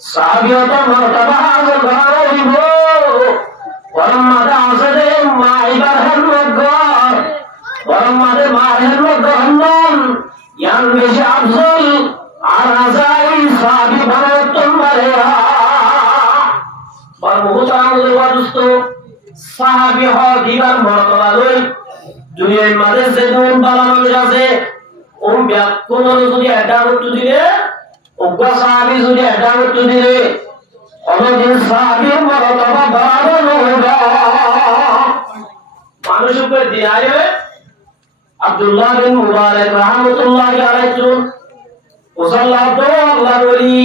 साबियत मर्तबा बनानो हिबो वरम्मद आसदे দিবার হেলমত ঘর বরং মাঝে মার হেলমত গরন্দন ইয়ান বেশি আফজল আর আজাই সাহাবী বানাতন মারে আর মুহতারাম ওয়াদুস্ত সাহাবী হওয়া দিবার মর্তবা লই দুনিয়ার মাঝে যে কোন বালা মানুষ আছে ওম ব্যাকুল যদি এটা উত্তর দিলে ওগা সাহাবী যদি এটা উত্তর দিলে অনদিন সাহাবীর মর্তবা বাড়ানো হবে মানুষ উপর দিয়ায় আব্দুল্লাহ বিন মুবারক রাহমাতুল্লাহি আলাইহি ওসাল্লাহ তো আল্লাহর ওলি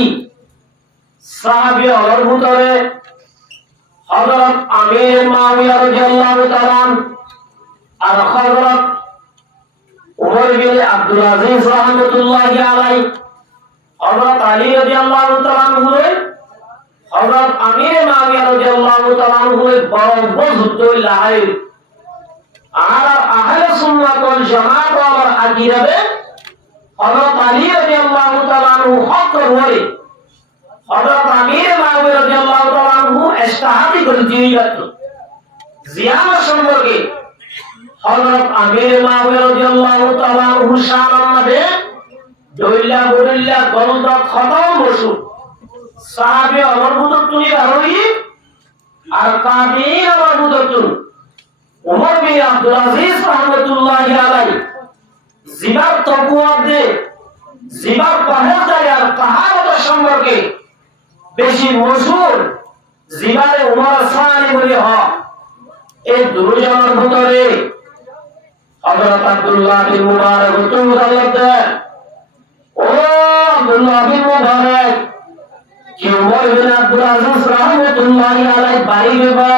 সাহাবী হওয়ার ভিতরে হযরত আমির মুআবিয়া রাদিয়াল্লাহু তাআলা আর হযরত উমর বিন আব্দুল আজিজ রাহমাতুল্লাহি আলাইহি হযরত আলী রাদিয়াল্লাহু তাআলা হযরত আমির মুআবিয়া রাদিয়াল্লাহু তাআলা বড় যুদ্ধ লাহাই আর আহলে সুন্নাত ওয়াল জামাত ওয়াল আকীদাবে হযরত আলী রাদিয়াল্লাহু তাআলা হক করে হযরত আমির মুআবিয়া রাদিয়াল্লাহু তাআলা ইজতিহাদি করে দিয়েছেন জিয়াদ সম্পর্কে হযরত আমির মুআবিয়া রাদিয়াল্লাহু তাআলা শানের মধ্যে দইলা বদইলা গলদ খতম বসু সাহাবী আমার বুদত তুই আরই আর কাবির আমার বুদত উমর বিন আব্দুল আজিজ রাহমাতুল্লাহি আলাইহি জিবার তকওয়া দে জিবার পরহেজগারি আর তাহারত সম্পর্কে বেশি মশহুর জিবারে উমর সানি বলি হ এই দুজনের ভিতরে হযরত আব্দুল্লাহ বিন মুবারক রাদিয়াল্লাহু ও আব্দুল্লাহ বিন মুবারক কি উমর বিন আব্দুল আজিজ রাহমাতুল্লাহি আলাইহি বাড়ি গেবা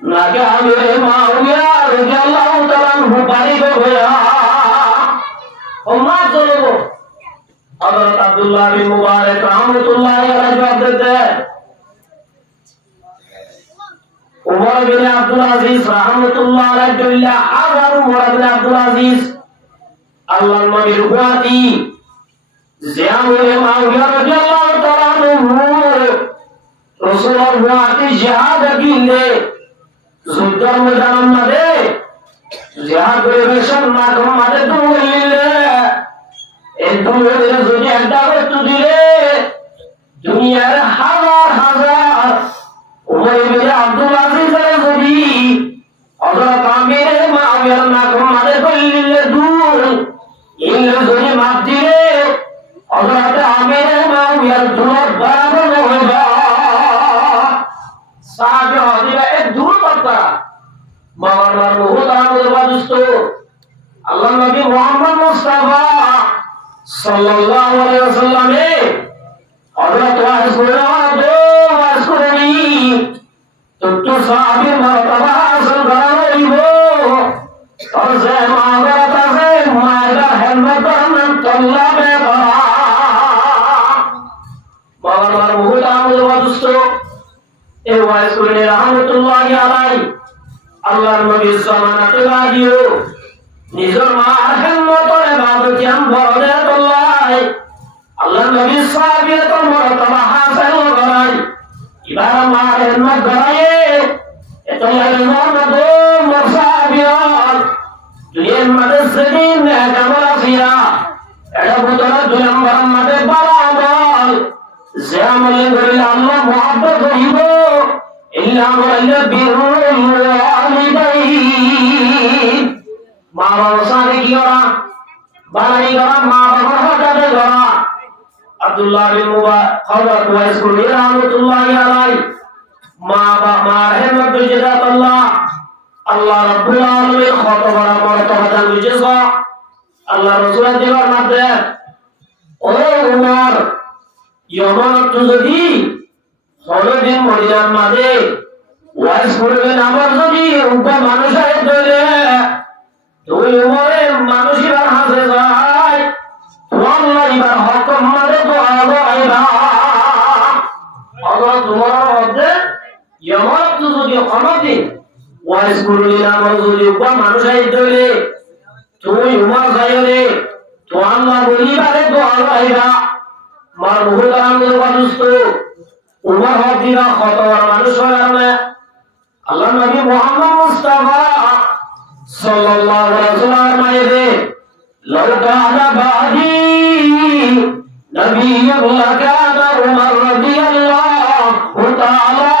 নাকি আমির মুআবিয়া রাদিয়াল্লাহু তাআলা বাড়ি গয়া উম্মাহ চলবো হযরত আব্দুল্লাহ বিন মুবারক রাহমাতুল্লাহি আলাইহি বলতে উমর বিন আব্দুল আজিজ রাহমাতুল্লাহি আলাইহি দুল্লাহ হাজার উমর বিন আব্দুল আজিজ আল্লাহর নবীর উপাধি যে আমির মুআবিয়া রাদিয়াল্লাহু তাআলা রাসূলুল্লাহ উপাধি জিহাদ গিলে যুদ্ধের ময়দানের মধ্যে জিহাদ পরিবেশন মাধ্যম মাঝে দুলে এই দুলে যদি একটা বস্তু দিলে দুনিয়ার হাজার হাজার উমর বিন আব্দুল আজিজের যদি হযরত আমির মুআবিয়ার মাধ্যম মাঝে কইলে দূর ইল্লে যদি মাপ দিলে হযরত আমির মুআবিয়ার দূর বরাবর হইবা সাহাবী হদিরা এক দূর কথা মাওলানা মুহতারাম ওয়াদুস্ত আল্লাহর নবী মুহাম্মদ মুস্তাফা সাল্লাল্লাহু আলাইহি ওয়াসাল্লামে হযরত ওয়াজ করেনি তো সাহাবী মর্তবা হাসিল করা হইব আর যে মাওলানা আছে মাওলানা হেলমত নাম তল্লাবে মাওলানা মুহতারাম ওয়াদুস্ত এই ওয়াজ করে রাহমাতুল্লাহি আলাইহি আল্লাহর নবীর জামানাতে লাগিও নিজের মার হেলমতের ইবাদত আম বড় আল্লাহ আল্লাহর নবীর সাহাবীত মর্তবা হাসিল করাই এবার মার হেলমত করায় এত হেলমত মুসাবিয়াত দুনিয়ার মধ্যে সেদিন কামরা ফিরা এটা ভিতরে দুই নম্বর মধ্যে বরাবর যে আমল করিলে আল্লাহ মুহাব্বত হইব ইল্লা ওয়ালা বিরুল ওয়ালিদাইন মা বাবার সাথে কি করা বাড়াই করা মা বাবার হঠাতে করা আব্দুল্লাহ বিন মুবারক হযরত ওয়াইস কুলি রাহমাতুল্লাহি আলাইহি মা বাবার হেলমত জিদাত আল্লাহ রাব্বুল আলামিন কত বড় মর্তবা দান করেছে আল্লাহ রাসূলের দেওয়ার মধ্যে ও উমর ইয়মানত যদি হলদিন মদিনার মাঝে ওয়াজ করবেন আবার যদি উনকা মানুষ আয় ধরে তুই উমরে মানুষের হাতে যায় আল্লাহ এবার হুকুম মারে তো আইবা আল্লাহ তোমার মধ্যে ইয়মানত যদি হলদিন ওয়াজ করলেন আবার যদি উনকা মানুষ আয় ধরে তুই উমর যাইরে তো আল্লাহ বলিবারে তো আইবা মার মুহতারাম ওয়াদুস্ত উমর হদিরা কত বড় মানুষ হলাম আল্লাহ নবী মুহাম্মদ মুস্তাফা সাল্লাল্লাহু আলাইহি ওয়াসাল্লাম মায়েরে লাউ কানা বাদি নবিয়্যুন লাকানা উমর রাদিয়াল্লাহু তাআলা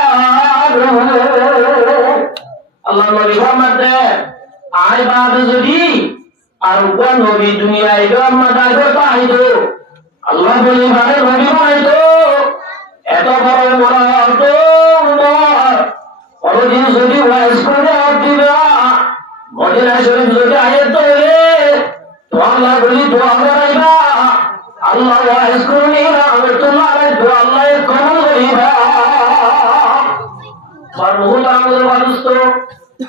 আল্লাহ নবী ফরমাতে আয় বাদ যদি আর কোন নবী দুনিয়ায় জন্মদান করতে আল্লাহ বলে ভাই নবী বানাইতো এত বড় মরার তো উমর কোনদিন যদি ওয়াইজ করে দিবা মদিনা শরীফ যদি আয়াত ধরে তো আল্লাহ বলি দোয়া করাইবা আল্লাহ ওয়াইজ করনি রাহমাতুল্লাহ আলাইহি দোয়া আল্লাহ কবুল করিবা মারহুল আমাদের মানুষ তো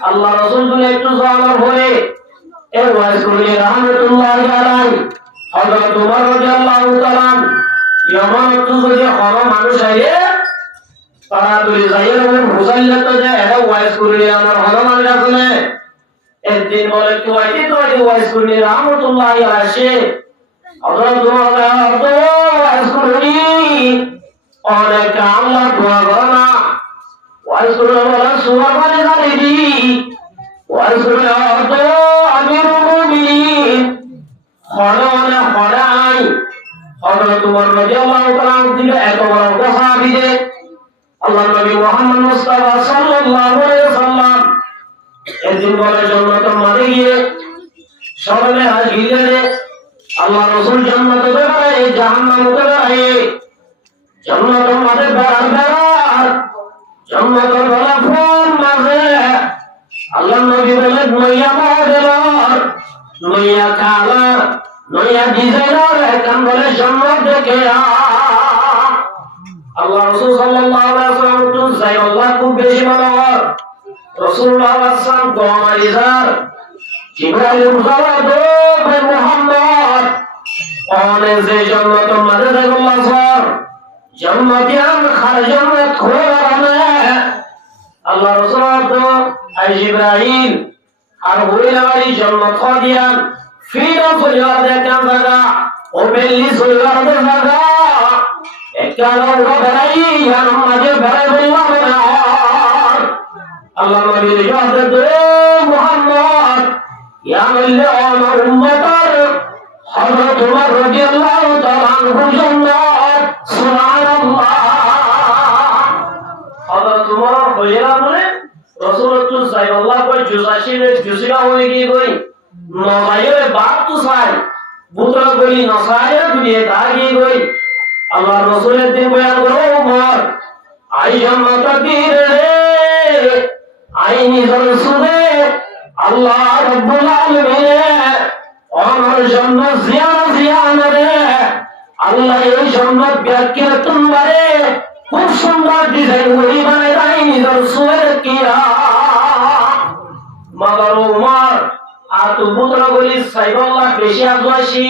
আল্লাহ রাসূল বলে একটু জানার পরে এই ওয়াইজ করনি রাহমাতুল্লাহ আলাইহি হযরত ওমর রাদিয়াল্লাহু তাআলা ইয়ামান তো যদি কোন মানুষ আইলে তারা তুই যাইয়ের মুসাল্লা তো যায় এটা ওয়াইজ করনি আমার ভালো মানুষ আছে একদিন বলে তুই ওয়াইজ করনি রাহমাতুল্লাহ আলাইহি হযরত ওমর ওয়াইজ করনি অনেক আল্লাহ দোয়া করে না ওয়াইজ করনি বলে সুরা পানি জানি দি ওয়াইজ করনি তো আমিরুল মুমিনিন খড়নে খড়াই হযরত ওমর রাদিয়াল্লাহু তাআলা দিলে এত বড় সাহাবী যে আল্লাহ নবী মুহাম্মদ মুস্তাফা সাল্লাল্লাহু আলাইহি ওয়াসাল্লাম একদিন বলে জান্নাতের মাঝে গিয়ে সবাই হাজিরে আল্লাহ রাসূল জান্নাতে বেড়ায় জাহান্নামে বেড়ায় জান্নাতের মাঝে বেড়ার জান্নাতের গোলাপের মাঝে আল্লাহ নবী বলে নইয়া মডেলার নইয়া কালার নইয়া ডিজাইনার এখন বলে জান্নাত দেখে আল্লাহ রাসূল সাল্লাল্লাহু আলাইহি ওয়াসাল্লাম তো যাই আল্লাহ খুব বেশি মনোহর রাসূলুল্লাহ সাল্লাল্লাহু আলাইহি ওয়াসাল্লাম জিবরাইল মুসাওয়াদো বে মুহাম্মদ ওনে যে জান্নাত মাঝে আল্লাহ স্যার জান্নাতিয়ান খারজাত খোরানে আল্লাহ রাসূল তো আই জিবরাইল আর হইলারি জান্নাত খাদিয়ান ফিরা ফরিয়াদ দেখা জায়গা ও বেলি সইয়ার জায়গা একলা ওরাই আর মাঝে বেড়াই বললাম না আল্লাহ নবী জাহাদ দে মুহাম্মদ ইয়া মিল্লা আমার উম্মতার হযরত ওমর রাদিয়াল্লাহু তাআলা আনহু জান্নাত সুবহানাল্লাহ হযরত ওমর হইরা মানে রাসূলুল্লাহ সাল্লাল্লাহু আলাইহি ওয়াসাল্লাম জুসিরা হয়ে গই গই নবায়ে বাত তো সাই বুতরা গলি নসায়ে দুনিয়া দাগি গই আল্লাহ রাসূলের দিন বয়ান করো ওমর আই জান্নাত কি রে আই নিজর সুরে আল্লাহ রাব্বুল আলামিন আমার জান্নাত জিয়ান রে আল্লাহ এই জান্নাত ব্যাখ্যা তোমারে খুব সুন্দর ডিজাইন করে বানায় আই নিজর সুরে কিয়া মাদার ওমর আর তো বুতরা গলি সাইবাল্লাহ বেশি আজওয়াশি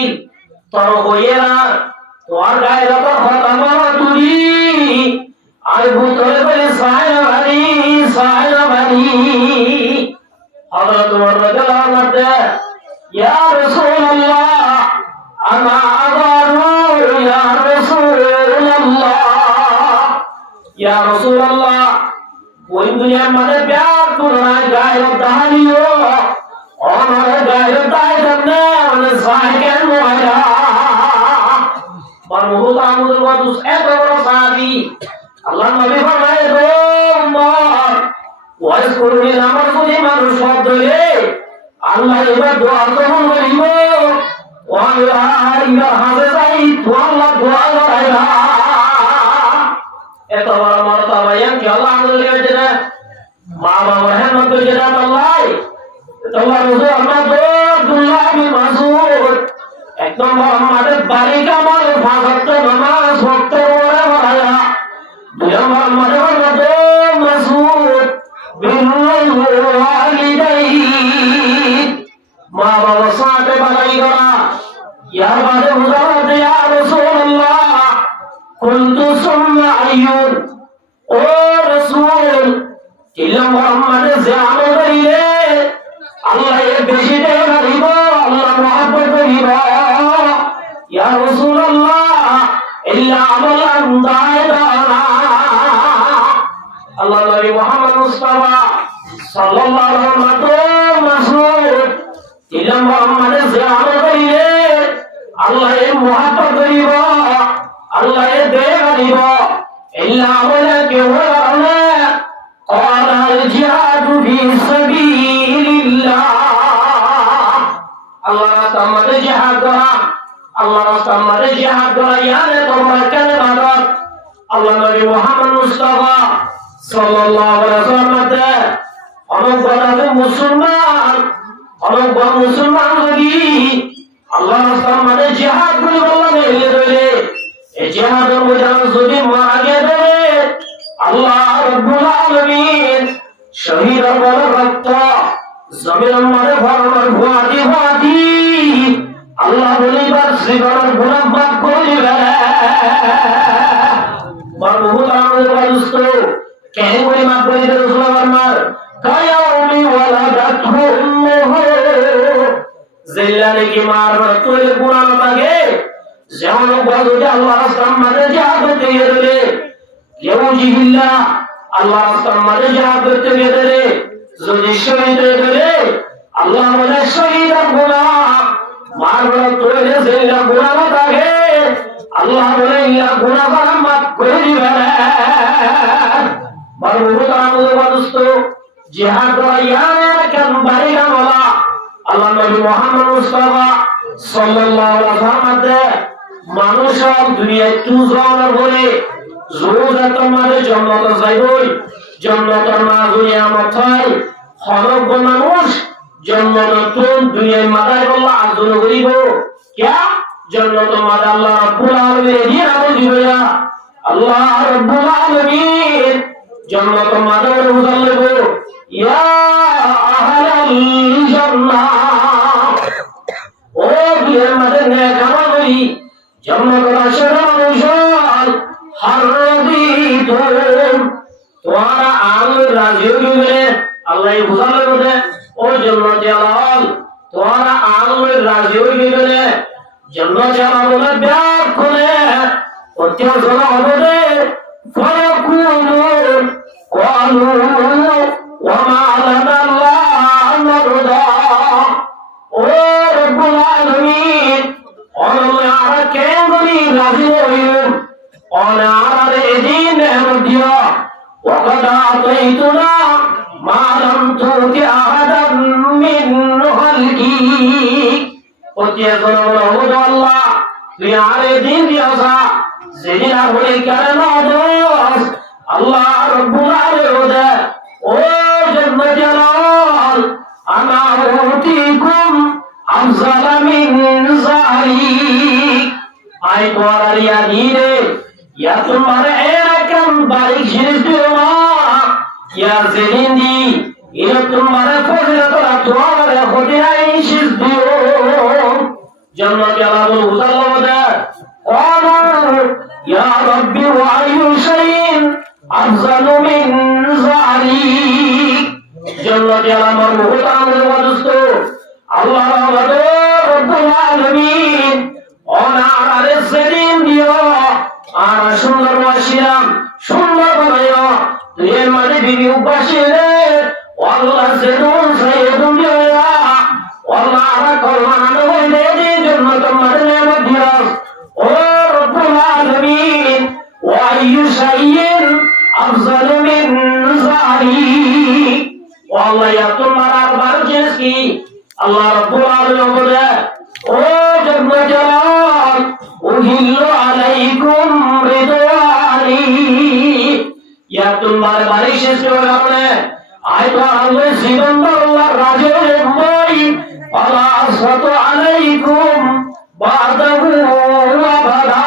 তোর হইরা তোর গায়ে যত হতামা তুই আর ভূতরে বলে সায়নাবানি হযরত ওমর রাদিয়াল্লাহু আনহু ইয়া রাসূলুল্লাহ আনা আগারু ইয়া রাসূলুল্লাহ ওই দুনিয়ার মানে প্যার তোরা গায়ে দাঁড়িও আমার গায়ে দাঁড়িয়ে মানে সাইকেল মোয়া মারহুল আমাদের ওয়াদুস এত বড় সাহাবী আল্লাহ নবী ফরমায় গো উম্মত ওয়াইজ করবি আমার যদি মানুষ সব ধরে আল্লাহ এবার দোয়া কবুল করিব ওয়াল্লাহ ইলা হাজে যাই তো আল্লাহ দোয়া করাইবা এত বড় মর্তবা কি আল্লাহ আমাদের কাছে না মা বাবা রহমত করে জানাত আল্লাহ তোমার রাসূল আমরা আব্দুল্লাহ বিন মাসউদ এক নম্বর আমাদের বাড়ি কামাল ফাজত নামাজ ওয়াক্ত পড়া পড়া দুই নম্বর আমাদের মাসউদ বিরুল ওয়ালিদাইন মা বাবা সাথে বাড়াই করা ইয়ার বাদে মুজাওয়াজ ইয়া রাসূলুল্লাহ কুনতু সুম্মা আইয়ুন ও রাসূল ইলা মুহাম্মাদ জানো করিলে আল্লাহ এর বেশি দেয় করিব আল্লাহ মহব্বত করিব ইয়া রাসূলুল্লাহ ইল্লা আমালান দায়না আল্লাহ নবী মুহাম্মদ মুস্তাফা সাল্লাল্লাহু আলাইহি মাসউদ ইলাম মুহাম্মাদের জিয়ারত করিলে আল্লাহ এর মুহাব্বত করিব, আল্লাহ এর দয়া করিব। ইল্লা ওয়ালা কেওয়ালা ক্বালাল জিহাদু ফি সাবিলিল্লাহ। আল্লাহ রাস্তায় জিহাদ করা, আল্লাহ রাস্তায় জিহাদ করা ইয়ানে তোমরা কেন বাদত আল্লাহ নবী মুহাম্মদ মুস্তাফা সাল্লাল্লাহু আলাইহি ওয়াসাল্লাম অনবরত মুসলমান, অনবরত মুসলমান যদি আল্লাহ রাস্তায় জিহাদ করে বললাম এলে রইলে এই জিহাদের মধ্যে যদি মারা গেলে আল্লাহ রাব্বুল আলামিন শহীদ বল রক্ত জমিনের মধ্যে ভরমার ভুয়াতি ভুয়াতি আল্লাহ বলিবার শ্রীগণের গুনাহ মাফ করিবে। বহুত আমাদের বাদুস্ত কেন বলি মাফ করিবে রাসূলুল্লাহ ফরমান কায়াউমি ওয়ালাদাতহু উম্মুহু জিল্লানে কি মারবার তোলে গুনাহ না থাকে যেমন বলতে আল্লাহ রাস্তায় মাঝে জিহাদ করতে গেলে কেউ জিহিল্লা আল্লাহ রাস্তায় মাঝে জিহাদ করতে গেলে যদি শহীদ হয়ে গেলে আল্লাহ বলে শহীদের গুনাহ মারবার তোলে জিল্লা গুনাহ না থাকে আল্লাহ বলে ইয়া গুনাহ মাফ করে দিবে। বহুত আমাদের বাদুস্ত জিহাদ করা ইয়ানে কেন বাড়ি না বলা আল্লাহ নবী মুহাম্মদ মুস্তাফা সাল্লাল্লাহু আলাইহি ওয়াসাল্লাম মানুষ সব দুনিয়ায় তুজরানোর বলে জোর তোমারে জান্নাত যাইবই, জান্নাতের না দুনিয়া মাথায় হরব মানুষ জান্নাত কোন দুনিয়ায় মাথায় বলা আজল করিব কিয়া জান্নাত মাদা আল্লাহ রাব্বুল আলামিন দিয়ে আমল দিবে। আল্লাহ রাব্বুল আলামিন জান্নাত মাদা উজালব ইয়া আহলাল জান্নাহ ও দুনিয়ার মাঝে নেক আমল করি জান্নাতের আশরা মানুষাল হারদিতুম তোরা আমল রাজি হইবে আল্লাহ বুঝালে বলে ও জান্নাতে আলাল তোরা আমল রাজি হইবে জান্নাতে আলাল ব্যাগ করে অত্যাচার হবে ফায়াকুলু ক্বালু ওয়া মা লানা লা নারদা ও রব্বুল আলামিন অনারা কেমনি রাজি হইম অনারা এদিন মধ্যে ওয়াকাদা তাইতুনা মা লাম তুতি আহাদাম মিন খালকি অত্যাচার হবে আল্লাহ তুই আর এদিন দিয়াছা যেদিন আর হলে কেন দোষ আল্লাহ রব্বুল আলামিন ও জান্নাত জালাল আনা উতিকুম আফজালা মিন যালিক আই তোরারিয়া দিরে ইয়া তোমার এরকম বারিক জিনিস দিও না ইয়া জেলিন্দি ইয়া তোমার ফজিলত তোমার খোদিরাই শিস দিও জান্নাত জালাল উজাল্লাহ قالوا يا ربي وأي شيء أفضل من ذلك جنة على مربوط عمل ودستو الله رب العالمين أنا على السدين ديو أنا شنر وشيام شنر بنيو তুই মানে বিবি উপাসিলে আল্লাহ সেদুন সাইয়্যিদুন দিয়া আল্লাহ আরা কলমানা হইলে জন্য তোমার নেমত দিয়া ও রব্বুল আলামিন ওয়া আইয়ু শাইইন আফজালু মিন যালিক আল্লাহ ইয়া তোমার আরবার জিনিস কি আল্লাহ রব্বুল আলামিন বলে ও জান্নাত জালাল উহিল্লু আলাইকুম রিদওয়ানি ইয়া তোমার বাড়ি শেষ হয়ে গেলে আইতো আল্লাহ জীবন আল্লাহ রাজের মই আলা সাতু আলাইকুম বাদাহু আবাদা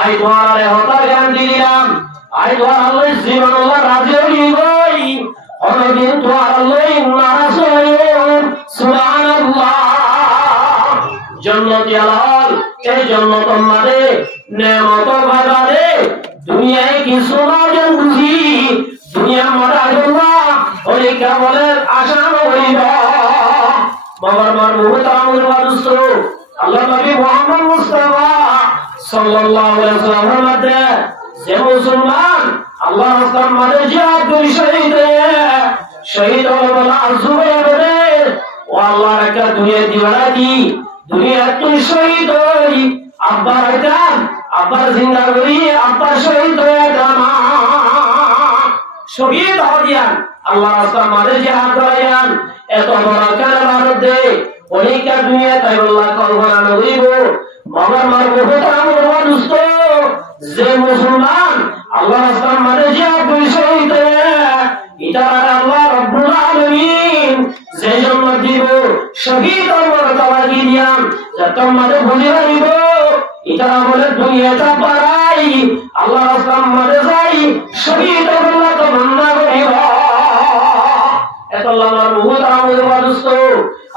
আইতো আরে হতা জ্ঞান দিলাম আইতো আল্লাহ জীবন আল্লাহ রাজের মই অনদিন তো আল্লাহ নারাজ হইম সুবহানাল্লাহ জান্নাত জালাল এই জান্নাত আমাদের নেমত বাজারে দুনিয়ায় কিছু না জান বুঝি দুনিয়া মারা আল্লাহ ওই কেবলের আশা হইব বাবার মার মুহতারামের ওয়াদুস্ত আল্লাহ নবী মুহাম্মদ মুস্তাফা সাল্লাল্লাহু আলাইহি ওয়াসাল্লামের মধ্যে যে মুসলমান আল্লাহ রাস্তার মাঝে জিহাদ করে শহীদ হলো বলা জুবাইর ও আল্লাহ একটা দুনিয়া দিওয়ানা কি দুনিয়া তুই শহীদ হই আব্বার কাম আব্বার জিন্দা করি আব্বার শহীদ হয়ে কামা শহীদ হইয়ান আল্লাহ রাস্তার মাঝে জিহাদ করিয়ান এত বড় কারবার দে অনেকটা দুনিয়া তাই আল্লাহ কল্পনা নগরিব মগর মার কথা আমার দোস্ত যে মুসলমান আল্লাহ রাস্তার মাঝে জিহাদ করে শহীদ হয়ে এটা আল্লাহ রব্বুল আলামিন যে জন্ম দিব শহীদ হওয়ার তাওয়াকি দিয়ান যত মাঝে ভুলে দিব এটা বলে দুনিয়াটা পারাই আল্লাহ রাস্তার মাঝে যাই শহীদ আল্লাহ তামান্না করিব এত আল্লাহর বহুত আমাদের দোস্ত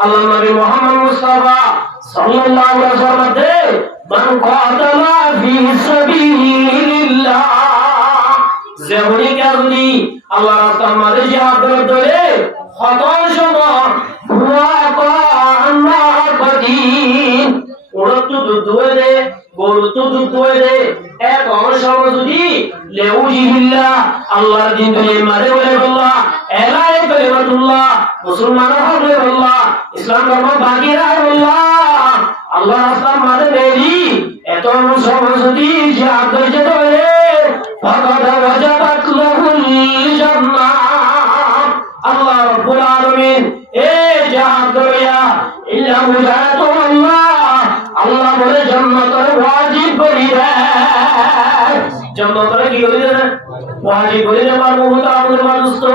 আল্লাহ নবী মুহাম্মদ মুস্তাফা সাল্লাল্লাহু আলাইহি ওয়াসাল্লাম মান কাতালা ফি সাবিলিল্লাহ যেমনি কারণি আল্লাহ রাস্তার মাঝে জিহাদ করে খতম সময় হুয়া কান্না কদিন ওরত দুধ দে গরু তো দুধ দে এক অংশ যদি লেউজিহিল্লাহ আল্লাহর দিন দুনিয়ার মাঝে বলে আল্লাহ এলাই কালিমাতুল্লাহ মুসলমান হবে আল্লাহ ইসলাম ধর্ম বাকি রাখে আল্লাহ আল্লাহ রাস্তার মাঝে দেরি এত অংশ যদি জিহাদ করতে পারে ফাকাদ ওয়াজাবাত লাহুল জান্নাহ আল্লাহ রাব্বুল আলামিন এই জিহাদ করিয়া ইল্লা মুজাহিদুল্লাহ আল্লাহ বলে জান্নাতের ওয়াজিব করে দেয় জান্নাতের কি করে দেয় ওয়াজিব করে দেয় আমার মুহূর্তে আমাদের দোস্ত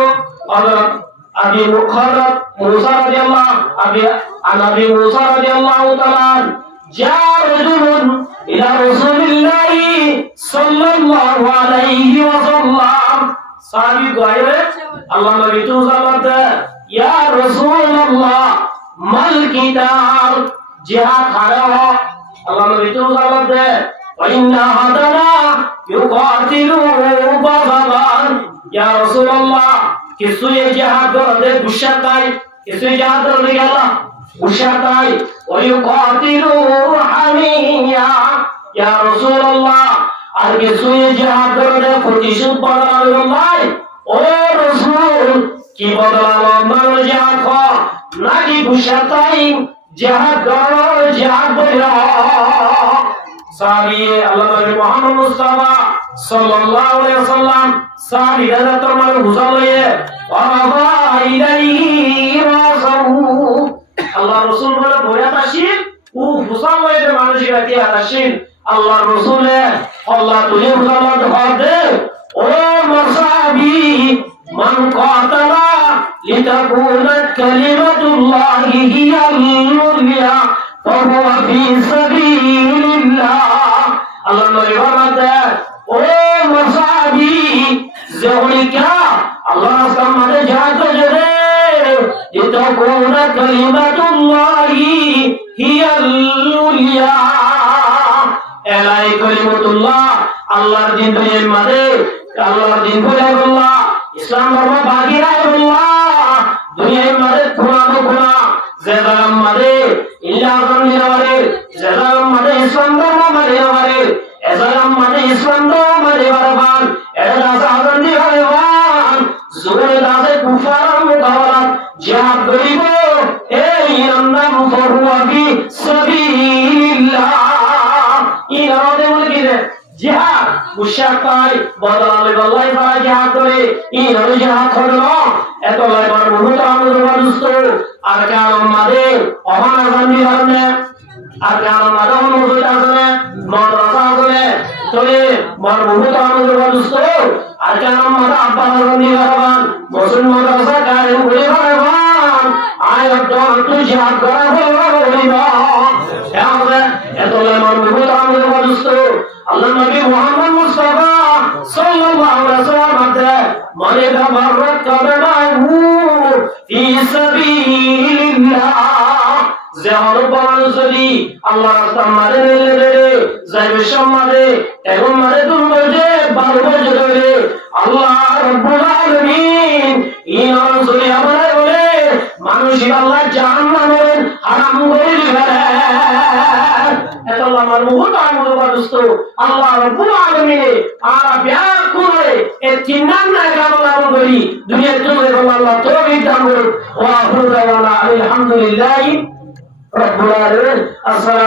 হযরত আবি মুখাররত মুসা রাদিয়াল্লাহু আবি মুসা রাদিয়াল্লাহু তাআলা যা রাজুলুন ইলা রাসূলিল্লাহ সাল্লাল্লাহু আলাইহি ওয়াসাল্লাম সাহাবী গায়ে আল্লাহ নবী তো জানাতে ইয়া রাসূলুল্লাহ মাল কিতাব জিহাদ খাড়া আল্লাহ নবী তো জানাতে ওয়াইন্না হাদানা ইউকাতিলু বাযাবান ইয়া রাসূলুল্লাহ কিছু জিহাদ করে দুশাতাই কিছু জিহাদ করে গেল উশাতাই ওয়ুকাতিলু হামিয়া ইয়া রাসূলুল্লাহ আর কিছু জিহাদ করে প্রতিশোধ বদলালো নাই ও রাসূল কি বদলালো মানে জিহাদ নাকি উশাতাই জিহাদ করো জিহাদ বলো সাহাবী আল্লাহ নবী মুহাম্মদ মুস্তাফা সাল্লাল্লাহু আলাইহি ওয়াসাল্লাম সাহাবী রাজাতর মানে হুজাল হয়ে ওয়াবা ইলাইহি রাসূল আল্লাহ রাসূল বলে বয়াত আসিন ও হুজাল হয়ে মানুষের কি আসিন আল্লাহ রাসূলে আল্লাহ তুই হুজাল হতে ও মাসাবী মান কাতালা লিতাকুনা কালিমাতুল্লাহি হিয়াল উলিয়া فهو في سبيل الله الله নবী বলেন ও মুসাবি যেহলিকা আল্লাহ রাস্তার মাঝে জিহাদ করে লিতাকুনা কালিমাতুল্লাহি হিয়াল উলিয়া এলাই কালিমাতুল্লাহ আল্লাহর দিন দুনিয়ার মাঝে আল্লাহর দিন বলে আল্লাহ ইসলাম ধর্ম বাকি রাখে আল্লাহ দুনিয়ার মাঝে খুনা জেদাম মাঝে ইল্লাহাম নিরারে জেদাম মাঝে ইসলাম ধর্ম মাঝে এজালাম মাঝে ইসলাম ধর্ম মাঝে বারবান এরা সাহাবান দিবান জোরে দাসে কুফার মুকাওয়ালা জিহাদ করিব এই নাম ফরওয়া ফি সাবিলিল্লাহ ইরাদে মুলকিরে জিহাদ উশাতাই বদলালে বলাই ভাই জিহাদ করে ইরাদে জিহাদ করলো এত লাইবার বহুত আমাদের দোস্ত আর কারণ মাঝে অহানা জানি কারণে আর কারণ মাঝে অনুমতি আছে মাদ্রাসা আছে তবে বড় বহুত আমাদের দোস্ত আর কারণ মাঝে আব্বা জানি কারণ মুসলমান মাদ্রাসা কারে ঘুরে কারণ আয়াত তুই জিহাদ করা বলবা তাহলে এত লাইবার বহুত আমাদের দোস্ত আল্লাহ নবী মুহাম্মদ মুস্তাফা সাল্লাল্লাহু আলাইহি ওয়াসাল্লাম মানে বাররাত কাবাহু ফি সাবিলিল্লাহ যেমন মানুষই আল্লাহ রাস্তার মাঝে নিলে যাইবে সমাজে এবং মাঝে দুর্বল যে বারো বছর ধরে আল্লাহ রাব্বুল আলামিন ইমান সরি আমারে বলে মানুষ আল্লাহ জাহান্নামের হারাম করে দিবেন এত আমার মুহূর্ত আমার দোস্ত আল্লাহ রাব্বুল আলামিন আর ব্যাক করে এ চিন্নান না কামনা করি দুনিয়ার জন্য আল্লাহ তৌফিক দান করুন ওয়া আখিরু দাওয়ানা আলহামদুলিল্লাহি রাব্বুল আলামিন। আসসালামু